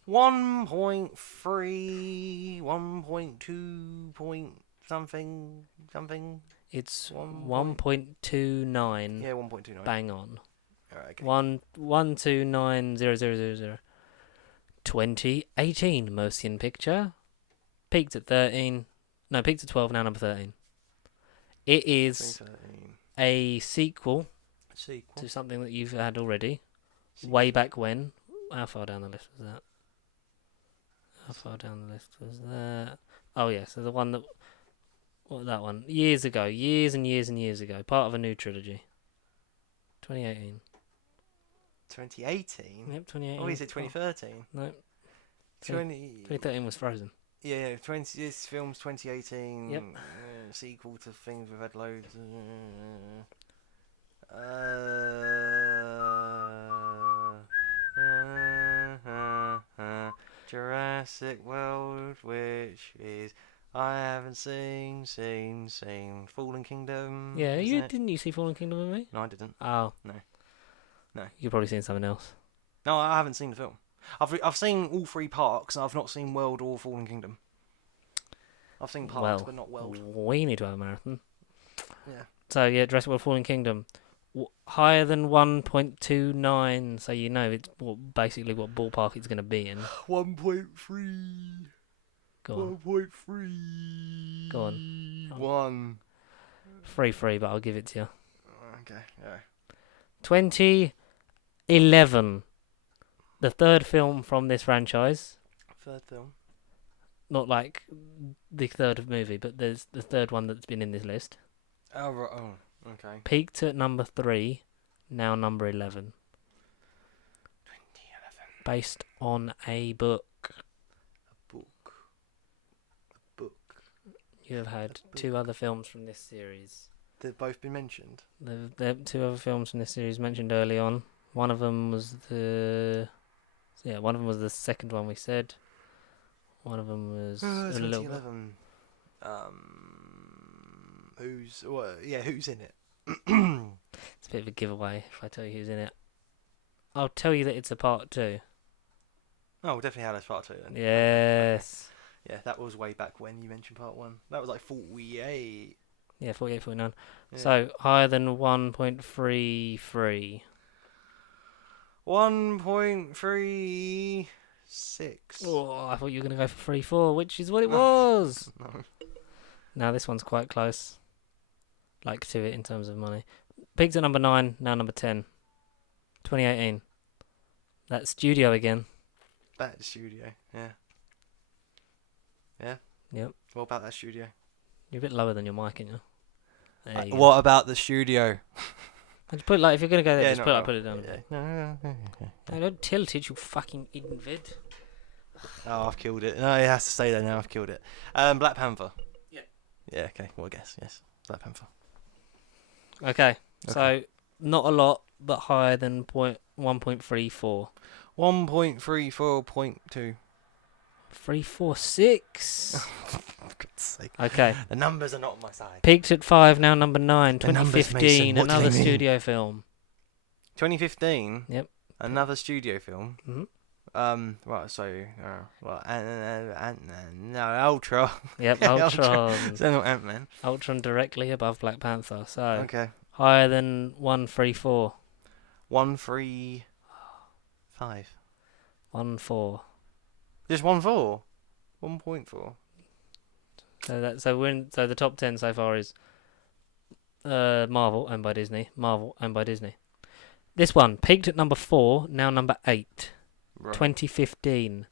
1.3, 1.2 point something. It's 1.29. 1.29. Yeah, 1.29. Bang on. Alright, okay. 1290000. 2018 motion picture. Peaked at 13. No, peaked at 12, now number 13. It is 2013. a sequel Sequel. to something that you've had already. Way back when. How far down the list was that? How far down the list was that? Oh, yeah, so the one that... What was that one? Years ago. Years and years and years ago. Part of a new trilogy. 2018. 2018? Yep, 2018. Oh, is it 2013? No, 20... 2013 was Frozen. Yeah, 20. This film's 2018. Yep. Sequel to things we've had loads. Jurassic World, which is I haven't seen Fallen Kingdom. Yeah, is you it? didn't you see Fallen Kingdom with me? No, I didn't. Oh. No. No. You've probably seen something else. No, I haven't seen the film. I've seen all 3 parks, and I've not seen World or Fallen Kingdom. I've seen parks, Well, but not World. we need to have a marathon. Yeah. So, yeah, Jurassic World Fallen Kingdom. Higher than 1.29, so you know it's basically what ballpark it's going to be in. 1.3. Go on. 1.3. Go on. 1. Free, but I'll give it to you. Okay, yeah. 2011. The third film from this franchise. Third film. Not like the third movie, but there's the third one that's been in this list. Oh, right. Oh, okay. Peaked at number 3, now number 11. 2011. Based on a book. A book. You have had 2 other films from this series. They've both been mentioned. The 2 other films from this series mentioned early on. One of them was the second one we said. One of them was a little bit. 2011. Who's in it? It's a bit of a giveaway if I tell you who's in it. I'll tell you that it's a part 2. Oh, definitely Howler's Part 2 then. Yes. Yeah, that was way back when you mentioned Part 1. That was like 48. Yeah, 48, 49. Yeah. So, higher than 1.33. 1.36. Oh, I thought you were going to go for 3.4, which is what it was. No. Now, this one's quite close. Like to it in terms of money. Peaked at number 9, now number 10. 2018. That's studio again. That studio, yeah. Yeah? Yep. What about that studio? You're a bit lower than your mic, aren't you? There you go. What about the studio? Just put if you're going to go there, Yeah, just no, put it down. Yeah. No. No, don't tilt it, you fucking invid. Oh, I've killed it. No, it has to stay there now. I've killed it. Black Panther. Yeah. Yeah, okay. Well, I guess, yes. Black Panther. Okay, so not a lot, but higher than 1.34. 1.34.2. 346. For God's sake. Okay. The numbers are not on my side. Peaked at 5, now number 9. The numbers, 2015, Mason, what do another they mean? studio film. 2015. Yep. Another studio film. Mm-hmm. Right. So, no, Ultron. Yep, Ultron. So not Ant-Man. Ultron directly above Black Panther. So Okay. higher than 134. 135. 1.4. Just 1.4. 1.4. So the top 10 so far is Marvel owned by Disney. Marvel owned by Disney. This one peaked at number 4, now number 8. Right. 2015.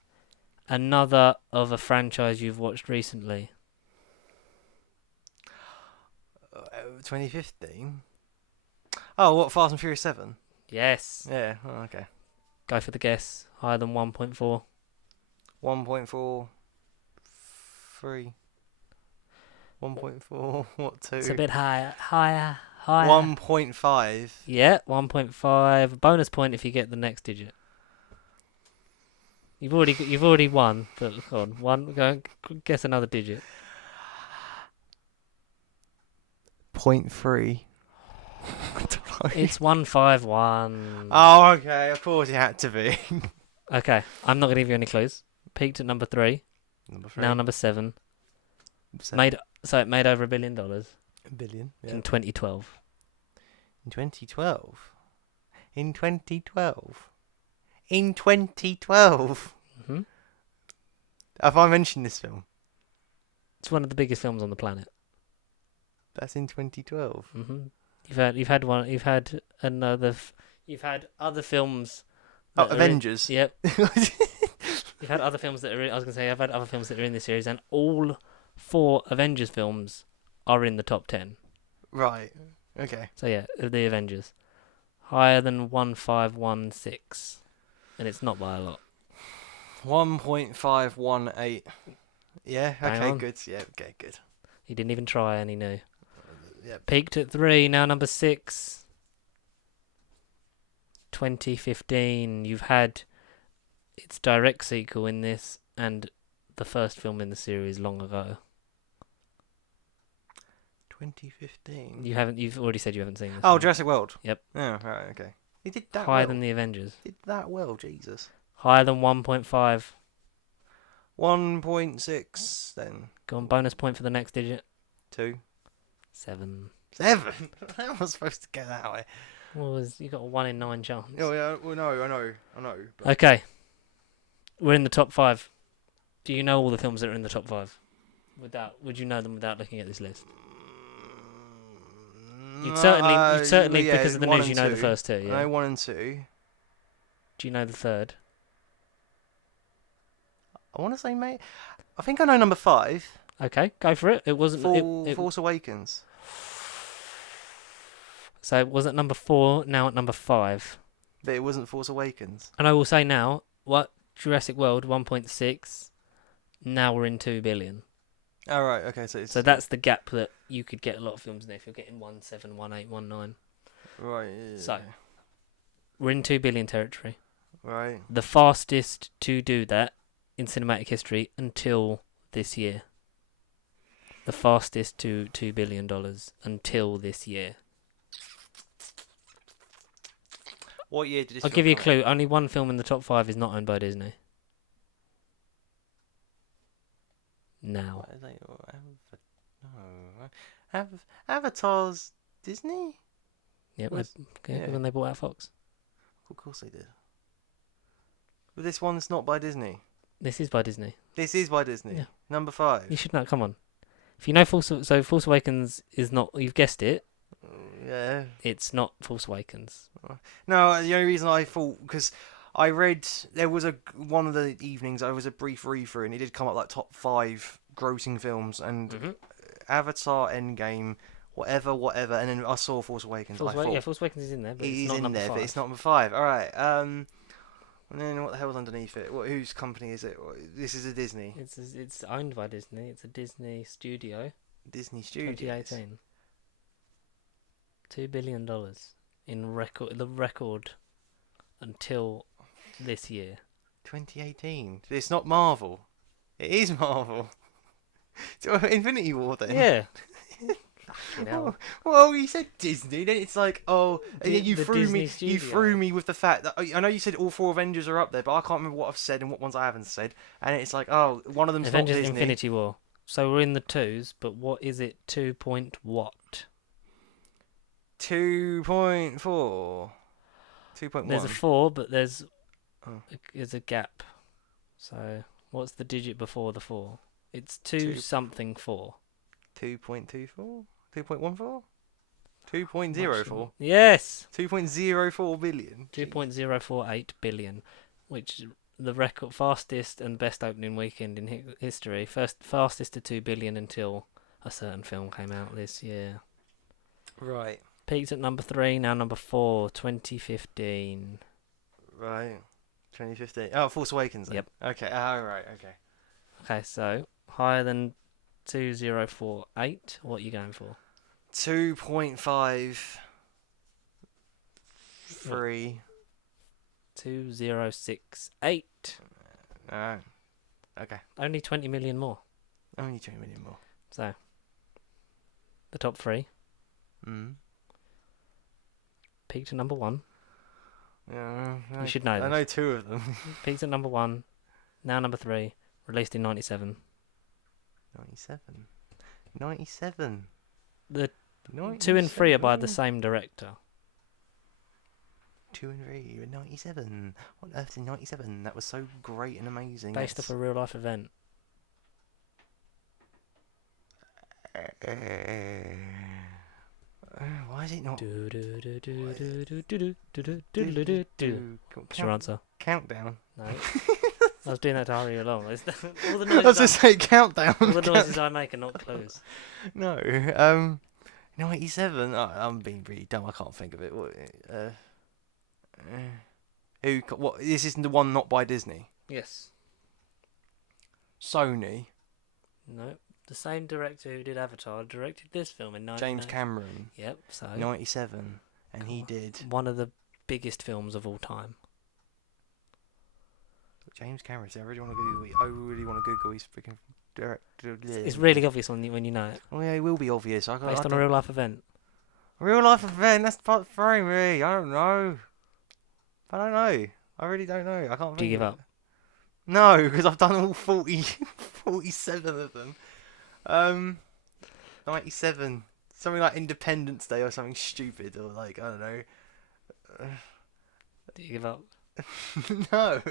Another of a franchise you've watched recently. 2015. Oh, what? Fast and Furious 7. Yes. Yeah. Oh, okay. Go for the guess. Higher than 1.4. 1.43. 1.4. What? 2? It's a bit higher. 1.5. Yeah, 1.5. Bonus point if you get the next digit. You've already won. But go on, guess another digit. 0.3. It's 151. Oh, okay. Of course it had to be. Okay, I'm not gonna give you any clues. Peaked at number 3. Number 3. Now number 7. It made over $1 billion $1 billion. Yeah. in 2012. In 2012. In 2012. In 2012. Hmm. Have I mentioned this film? It's one of the biggest films on the planet. That's in 2012. Hmm. You've had one. You've had another. You've had other films. Oh, Avengers. Yep. You've had other films that are. I was gonna say I've had other films that are in this series, and all 4 Avengers films are in the top 10. Right. Okay. So yeah, the Avengers, higher than 1516, and it's not by a lot. 1.518. Yeah. Bang Okay. on. Good. Yeah. Okay. Good. He didn't even try, and he knew. Yep. Peaked at 3, now number 6. 2015. You've had its direct sequel in this, and the first film in the series long ago? 2015. You haven't. You've already said you haven't seen this. Oh, one. Jurassic World. Yep. Oh, right, okay. He did that Higher well. than the Avengers. Did that well, Jesus. Higher than 1.5. 1.6 then. Go on, bonus point for the next digit. 2. 7. 7? How was I supposed to get that way? Well, you got a 1 in 9 chance. Oh, yeah, well, no, I know. But... Okay. We're in the top 5. Do you know all the films that are in the top 5? Would you know them without looking at this list? You'd certainly yeah, because of the 1 news, and you know 2. the first 2. I Yeah. know 1 and 2. Do you know the third? I want to say, mate. I think I know number 5. Okay, go for it. It wasn't. Force Awakens. So it was at number 4. Now at number 5. But it wasn't Force Awakens. And I will say now, what Jurassic World 1.6. Now we're in 2 billion. Oh, right, okay, so it's... So that's the gap that you could get a lot of films in there if you're getting 1.7, 1.8, 1.9. Right, yeah. So we're in 2 billion territory. Right. The fastest to do that in cinematic history until this year. The fastest to $2 billion until this year. What year did this I'll film give you a come clue. Only one film in the top 5 is not owned by Disney. Now. out? No. Avatar's Disney? Yep, Was- yeah. when they bought out Fox. Of course they did. But this one's not by Disney. This is by Disney. This is by Disney. Yeah. Number 5. You should know. Come on. If you know Force Awakens is not. You've guessed it. Yeah. It's not Force Awakens. No, the only reason I thought... Because I read... There was one of the evenings, there was a brief read-through, and it did come up like top 5 grossing films, and Avatar, Endgame, whatever, and then I saw Force Awakens. Force Awakens is in there, but it's not number 5. But it's not number 5. All right. And then what the hell's underneath it? Whose company is it? This is a Disney. It's owned by Disney. It's a Disney studio. Disney Studios. 2018. $2 billion in record until this year. 2018. It's not Marvel. It is Marvel. So Infinity War then. Yeah. Fucking hell. Well, you said Disney. Then it's like, and then you The threw Disney me. studio. You threw me with the fact that I know you said all 4 Avengers are up there, but I can't remember what I've said and what ones I haven't said. And it's like, one of them's Avengers not Disney. Infinity War. So we're in the 2s, but what is it? 2 point what? 2.4. 2.1. There's a 4, but there's Oh. a gap. So what's the digit before the 4? It's 2 something 4. 2.24? 2.14? 2.04? Yes. 2.04 billion. 2.048 billion, which is the record fastest and best opening weekend in history. Fastest to 2 billion until a certain film came out this year. Right. Peaked at number 3, now number 4, 2015. Right. 2015. Oh, Force Awakens then. Yep. Okay. Right. Okay. Okay, so higher than 2048. What are you going for? 2.53. 2068. No. Okay. Only 20 million more. Only 2 million more. So, the top 3 peaked at number 1. Yeah. You should know I this. know 2 of them. Peaked at number 1, now number 3. Released in 97. 97. The 97. 2 and 3 are by the same director. 2 and 3 were 97. What on earth's in 97? That was so great and amazing. Based off a real life event. Why is it not? What's your answer? Countdown. No. I was doing that to hurry you along. All the I was just saying countdown. all the noises I make are not clues. No. 97. I'm being really dumb. I can't think of it. What? This isn't the one not by Disney. Yes. Sony. No. The same director who did Avatar directed this film in 1990. James Cameron. Yep. So 97, and he did. one of the biggest films of all time. James Cameron said, I really want to Google. I really want to Google his freaking director. It's really obvious when you know it. Oh yeah, it will be obvious. Based on a real life event. real life event. That's throwing me. I don't know. I don't know. I really don't know. I can't. Do you think give of up? it. No, because I've done all 47 of them. 97. Something like Independence Day or something stupid, or like, I don't know. Do you give up? No.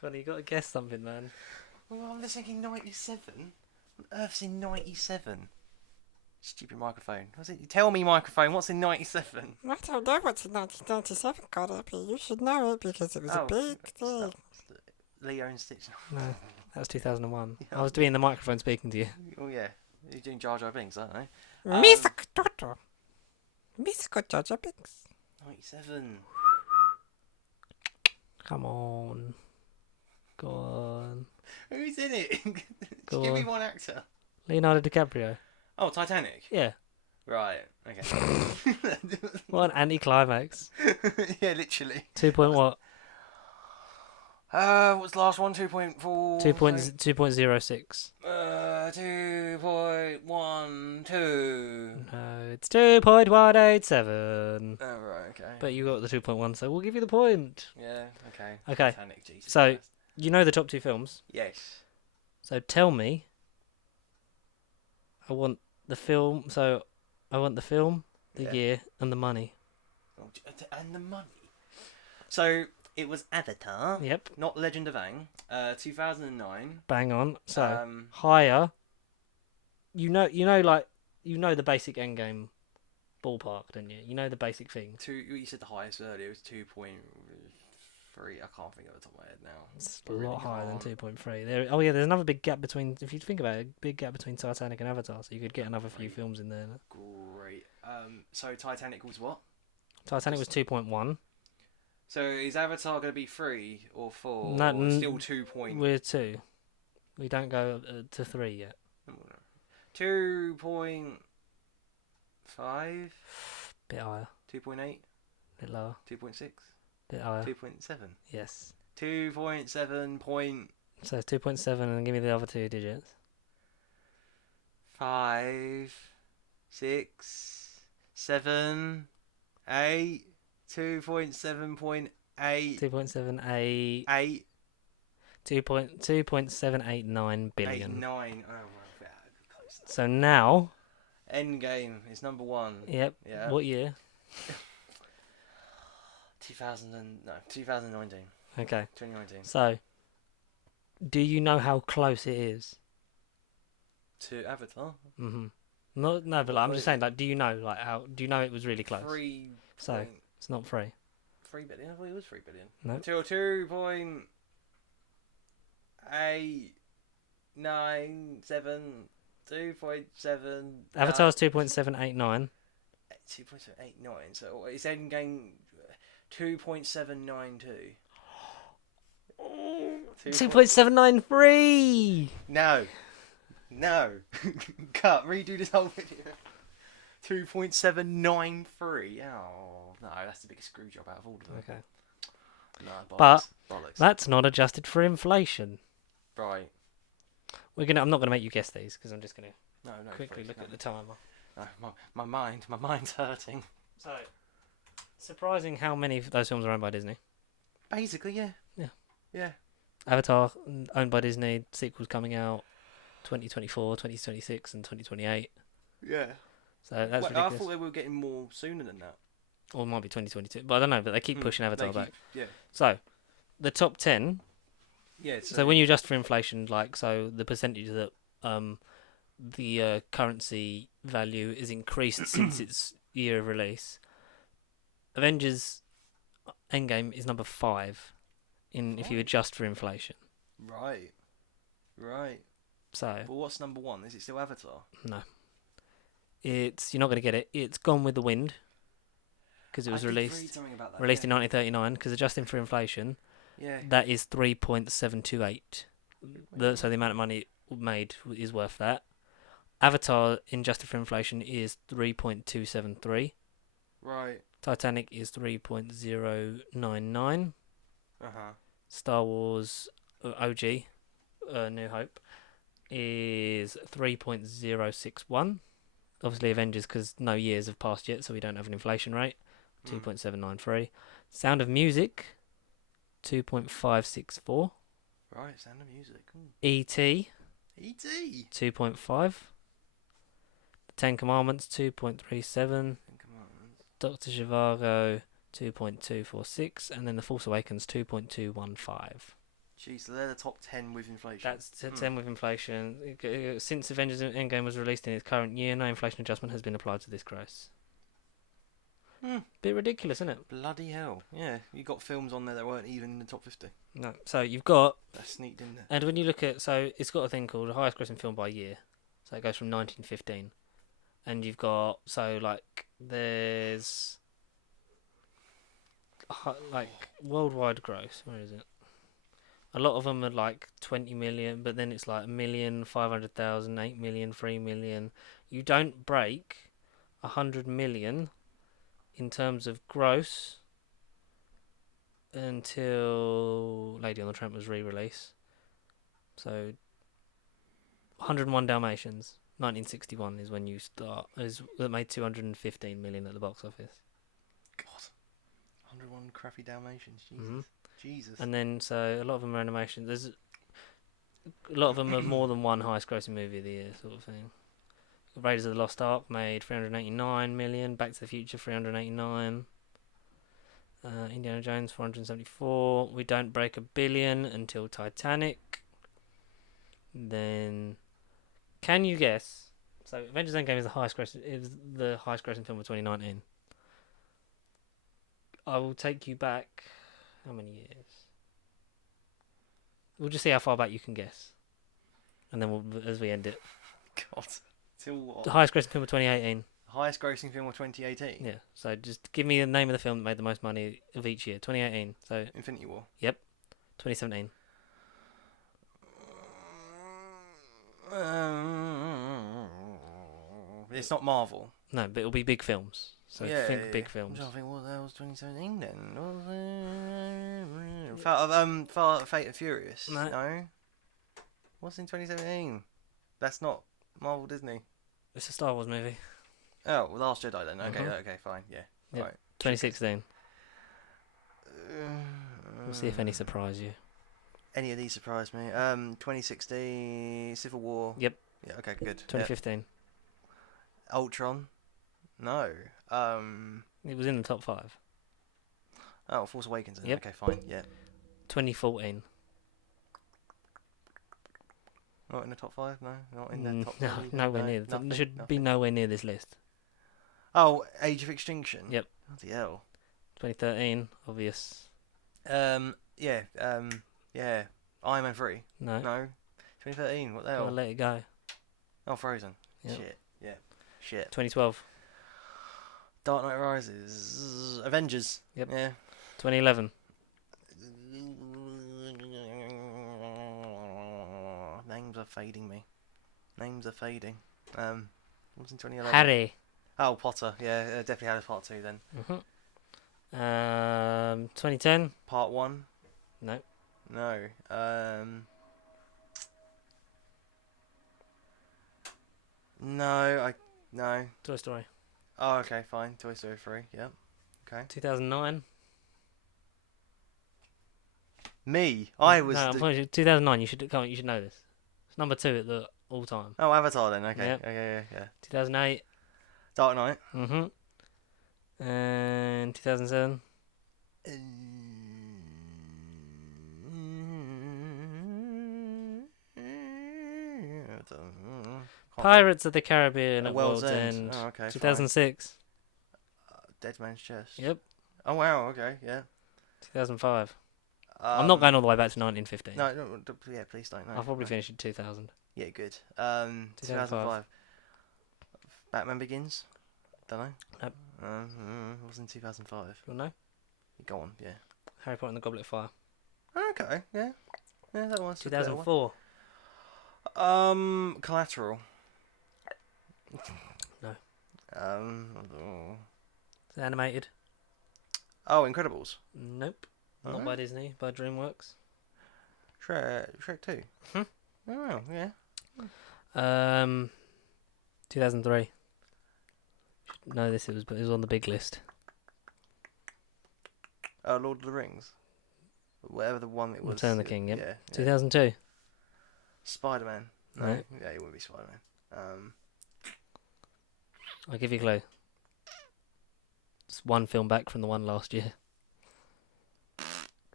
God, you got to guess something, man. Well, I'm just thinking 97. What on earth's in 97? Stupid microphone. What's it? Tell me, microphone, what's in 97? I don't know what's in 1997, Connor, but you should know it because it was a big thing. Leo and Stitch. No, that was 2001. Yeah. I was doing the microphone speaking to you. Oh, yeah. You're doing Jar Jar Binks, aren't they? Music Toto. Music Jar Jar Binks. 97. Come on. Go on. Who's in it? Go Give me on. one actor. Leonardo DiCaprio. Oh, Titanic. Yeah. Right. Okay. What an anticlimax. Yeah, literally. 2 point what? What's the last one? 2.4. 2.06. 2.12. No, it's 2.187. Oh, right, okay. But you got the 2.1, so we'll give you the point. Yeah, okay. Okay. Titanic, Jesus So- Christ. You know the top two films. Yes. So tell me. I want the film. So I want the film, the Yeah. year, and the money. Oh, and the money. So, it was Avatar, Yep. not Legend of Aang, 2009. Bang on. So Um, higher. You know the basic endgame ballpark, don't you? You know the basic thing. you said the highest earlier, it was 2.3. I can't think of the top of my head now. It's I a really lot higher than can't. 2.3. Oh yeah, there's another big gap between. If you think about it, a big gap between Titanic and Avatar, so you could get another few Great. films in there. Great. So Titanic was what? Titanic was 2.1. So is Avatar going to be 3 or 4? No, or still 2 point? We're 2. We don't go to 3 yet. 2.5? Bit higher. 2.8? Bit lower. 2.6? Bit higher. 2.7? Yes. 2.7 point So it's 2.7 and give me the other two digits. 5, 6, 7, 8, 2.7.8, 2.78. 8, 2.789 billion. 8, 9. Oh, well, close. So now, Endgame is number 1. yep. Yeah. What year? 2019. Okay. 2019. So, do you know how close it is? To Avatar. No, but like, I'm just saying, like, do you know, like, how? Do you know it was really close? 3. So it's not 3. 3 billion. I thought it was 3 billion. No. 2.897. 2.7. Avatar's 2.789. 2.789. So it's Endgame 2.792. 2.793. No. Cut. Redo this whole video. 2.793. Oh no, that's the biggest screw job out of all of them. Okay. No, But bollocks. that's not adjusted for inflation. Right. I'm not gonna make you guess these because I'm just gonna No. quickly please, look no. at the timer. No, my mind's hurting. So, surprising how many of those films are owned by Disney. Basically, yeah. Yeah. Yeah. Avatar, owned by Disney, sequels coming out 2024, 2026, and 2028. Yeah. So that's I ridiculous. thought they were getting more sooner than that. Or it might be 2022, but I don't know. But they keep pushing Avatar back. Yeah. So, the top 10. Yeah. So when you adjust for inflation, like, so the percentage that the currency value is increased since its year of release, Avengers Endgame is number 5 if you adjust for inflation. Right. So But what's number 1? Is it still Avatar? no, you're not going to get it. It's Gone with the Wind because it was I did read released something about that, released in yeah. 1939. Because adjusting for inflation, Yeah. that is 3.728. So the amount of money made is worth that. Avatar, adjusted for inflation, is 3.273. Right. Titanic is 3.099. Uh-huh. Star Wars OG, New Hope, is 3.061. Obviously, Avengers, because no years have passed yet, so we don't have an inflation rate. 2.793. Sound of Music, 2.564. Right, Sound of Music. Ooh. E.T., E.T. 2.5. The Ten Commandments, 2.37. Come on. Dr. Zhivago, 2.246. And then The Force Awakens, 2.215. Jeez, so they're the top 10 with inflation. That's 10 with inflation. Since Avengers Endgame was released in its current year, no inflation adjustment has been applied to this gross. Bit ridiculous, isn't it? Bloody hell. Yeah, you got films on there that weren't even in the top 50. No. So you've got... That's sneaked in there. And when you look at... So it's got a thing called the highest grossing film by year. So it goes from 1915. And you've got... So, like, there's... Like, worldwide gross. Where is it? A lot of them are like 20 million, but then it's like 1 million, 500,000, 8 million, 3 million. You don't break 100 million in terms of gross until Lady on the Tramp was re-released. So 101 Dalmatians, 1961 is when you start. That made 215 million at the box office. God. 101 crappy Dalmatians. Jesus. Mm-hmm. Jesus. And then, so a lot of them are animation. There's a lot of them are more than one highest grossing movie of the year, sort of thing. Raiders of the Lost Ark made 389 million. Back to the Future 389. Indiana Jones 474. We don't break 1 billion until Titanic. Then, can you guess? So Avengers Endgame is the highest grossing film of 2019. I will take you back. How many years? We'll just see how far back you can guess, and then as we end it. God. Till what? The highest grossing film of 2018. Highest grossing film of 2018? Yeah. So just give me the name of the film that made the most money of each year. 2018. So Infinity War. 2017. It's not Marvel. No, but it'll be big films. So think big films. I think what the hell was 2017 then? Fate and Furious. No. What's in 2017? That's not Marvel Disney. It's a Star Wars movie. Oh, Last Jedi then. Okay, Mhm. okay, fine, yeah. Yep. Right. 2016. We'll see if any surprise you. Any of these surprised me. 2016 Civil War. Yep. Yeah. Okay. Good. 2015. Yep. Ultron. No. It was in the top 5. Oh, Force Awakens. Then. Yep. Okay, fine. Yeah. 2014. Not in the top 5. No. Not in the top. No, 3, nowhere near. Nothing, There should be nothing. nowhere near this list. Oh, Age of Extinction. Yep. Bloody hell. 2013, obvious. Yeah. Yeah. Iron Man 3. No. No. 2013. What the Gotta hell? let it go. Oh, Frozen. Yep. Shit. Yeah. Shit. 2012. Dark Knight Rises. Avengers. Yep. Yeah. 2011. Names are fading me. Names are fading. What's in 2011? Harry. Oh, Potter. Yeah, definitely had a part 2 then. 2010. Part 1. No. No. No. Toy Story. Oh, okay, fine. Toy Story 3. Yep. Okay. 2009. Me. I was. No, 2009. You should know this. It's number 2 at the all time. Oh, Avatar then. Okay. Yep. Okay. Yeah. 2008. Dark Knight. And 2007. Pirates of the Caribbean at World's End. Oh, okay. 2006. Dead Man's Chest. Yep. Oh wow. Okay. Yeah. 2005. I'm not going all the way back to 1915. No. Yeah. Please don't. No, I'll probably no. finish in 2000. Yeah. Good. 2005. Batman Begins. Don't know. Nope. It was in 2005. You want to know? Go on. Yeah. Harry Potter and the Goblet of Fire. Okay. Yeah. Yeah. That was 2004. Collateral. No. Oh. Is it animated? Oh, Incredibles. Nope. Not by Disney, by DreamWorks. Shrek 2. Hmm? Oh, yeah. 2003. Should know this, but it was on the big list. Lord of the Rings. Whatever the one it was. Return of the King, yep. Yeah. 2002. Spider-Man. No. Right. Yeah, it wouldn't be Spider-Man. I'll give you a clue. It's one film back from the one last year.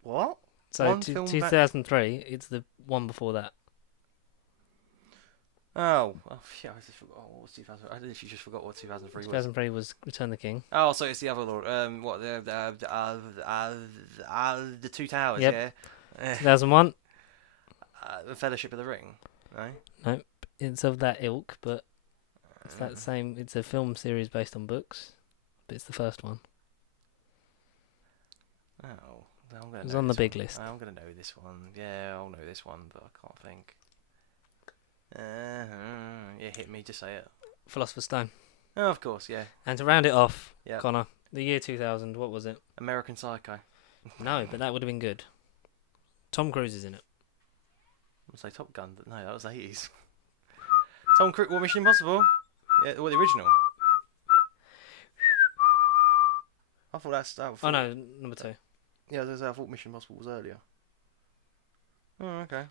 What? So One film back- 2003, it's the one before that. Oh yeah, I just forgot. What was 2000? I literally just forgot what 2003 was. 2003 was Return of the King. Oh, so it's the other Lord. What the Two Towers? Yep. Yeah. 2001, The Fellowship of the Ring. No. it's of that ilk, but it's that same. It's a film series based on books, but it's the first one. Oh, I'm gonna. It was know on the this big one. list. I'm gonna know this one. Yeah, I'll know this one, but I can't think. Yeah, hit me. Just say it. Philosopher's Stone. Oh, of course, yeah. And to round it off, Yeah. Connor, the year 2000, what was it? American Psycho. No, but that would have been good. Tom Cruise is in it. I'd say Top Gun, but no, that was the 80s. Tom Cruise, what, Mission Impossible? Yeah, well, the original. I thought that's. Oh no, number 2. Yeah, I thought Mission Impossible was earlier. Oh, okay.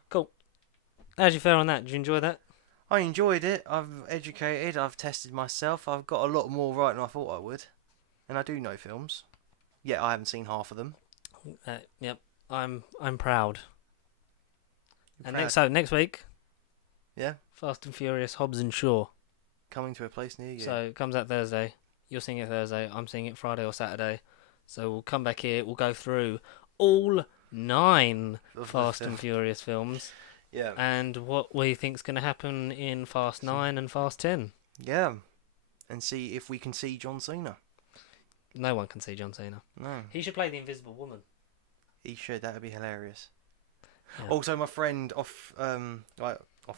How'd you fare on that? Did you enjoy that? I enjoyed it. I've educated. I've tested myself. I've got a lot more right than I thought I would, and I do know films. Yeah, I haven't seen half of them. Yep. I'm proud. You're And proud. next week, Yeah, Fast and Furious, Hobbs and Shaw. coming to a place near you. So it comes out Thursday. You're seeing it Thursday. I'm seeing it Friday or Saturday. So we'll come back here. We'll go through all 9 Of the Fast film. and Furious films Yeah. and what we think's going to happen in Fast 9 and Fast 10. Yeah. And see if we can see John Cena. No one can see John Cena. No. He should play the Invisible Woman. He should. That would be hilarious. Yeah. Also, my friend off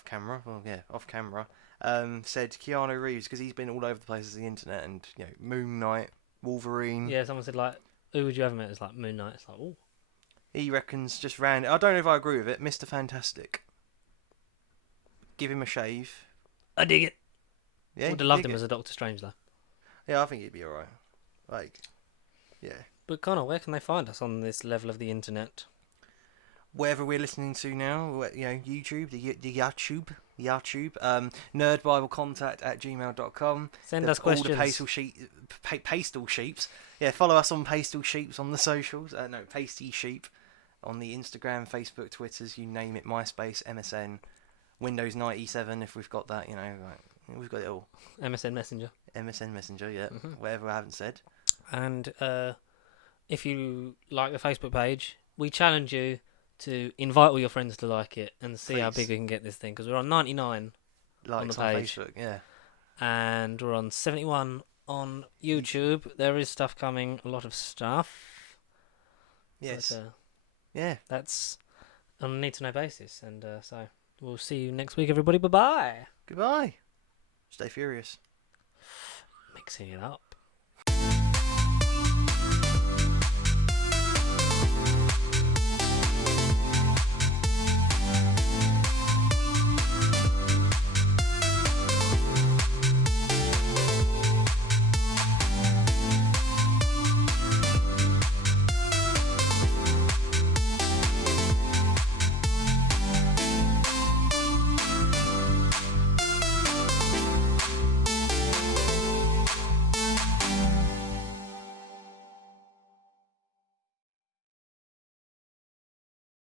camera. Well, yeah, off camera. Said Keanu Reeves because he's been all over the place on the internet and Moon Knight, Wolverine. Yeah, someone said like, who would you have met? It's like Moon Knight. It's like, oh, He reckons just ran. I don't know if I agree with it. Mr. Fantastic. Give him a shave. I dig it. Yeah. Would have loved dig him it. as a Doctor Strange though. Yeah, I think he'd be alright. Like, yeah. But Connor, where can they find us on this level of the internet? Wherever we're listening to now, YouTube, the YouTube, nerdbiblecontact@gmail.com. Send That's us questions. All the pastel sheeps. Yeah, follow us on Pastel Sheeps on the socials. No, Pasty Sheep on the Instagram, Facebook, Twitters, you name it, MySpace, MSN, Windows 97 if we've got that, we've got it all. MSN Messenger. MSN Messenger, yeah, Mhm. whatever I haven't said. And if you like the Facebook page, we challenge you to invite all your friends to like it and see how Please. big we can get this thing. Because we're on 99 Likes the on page. Facebook, yeah. and we're on 71 on YouTube. There is stuff coming, a lot of stuff. Yes. But, Yeah. that's on a need to know basis. And so we'll see you next week, everybody. Bye bye. Goodbye. Stay furious. Mixing it up.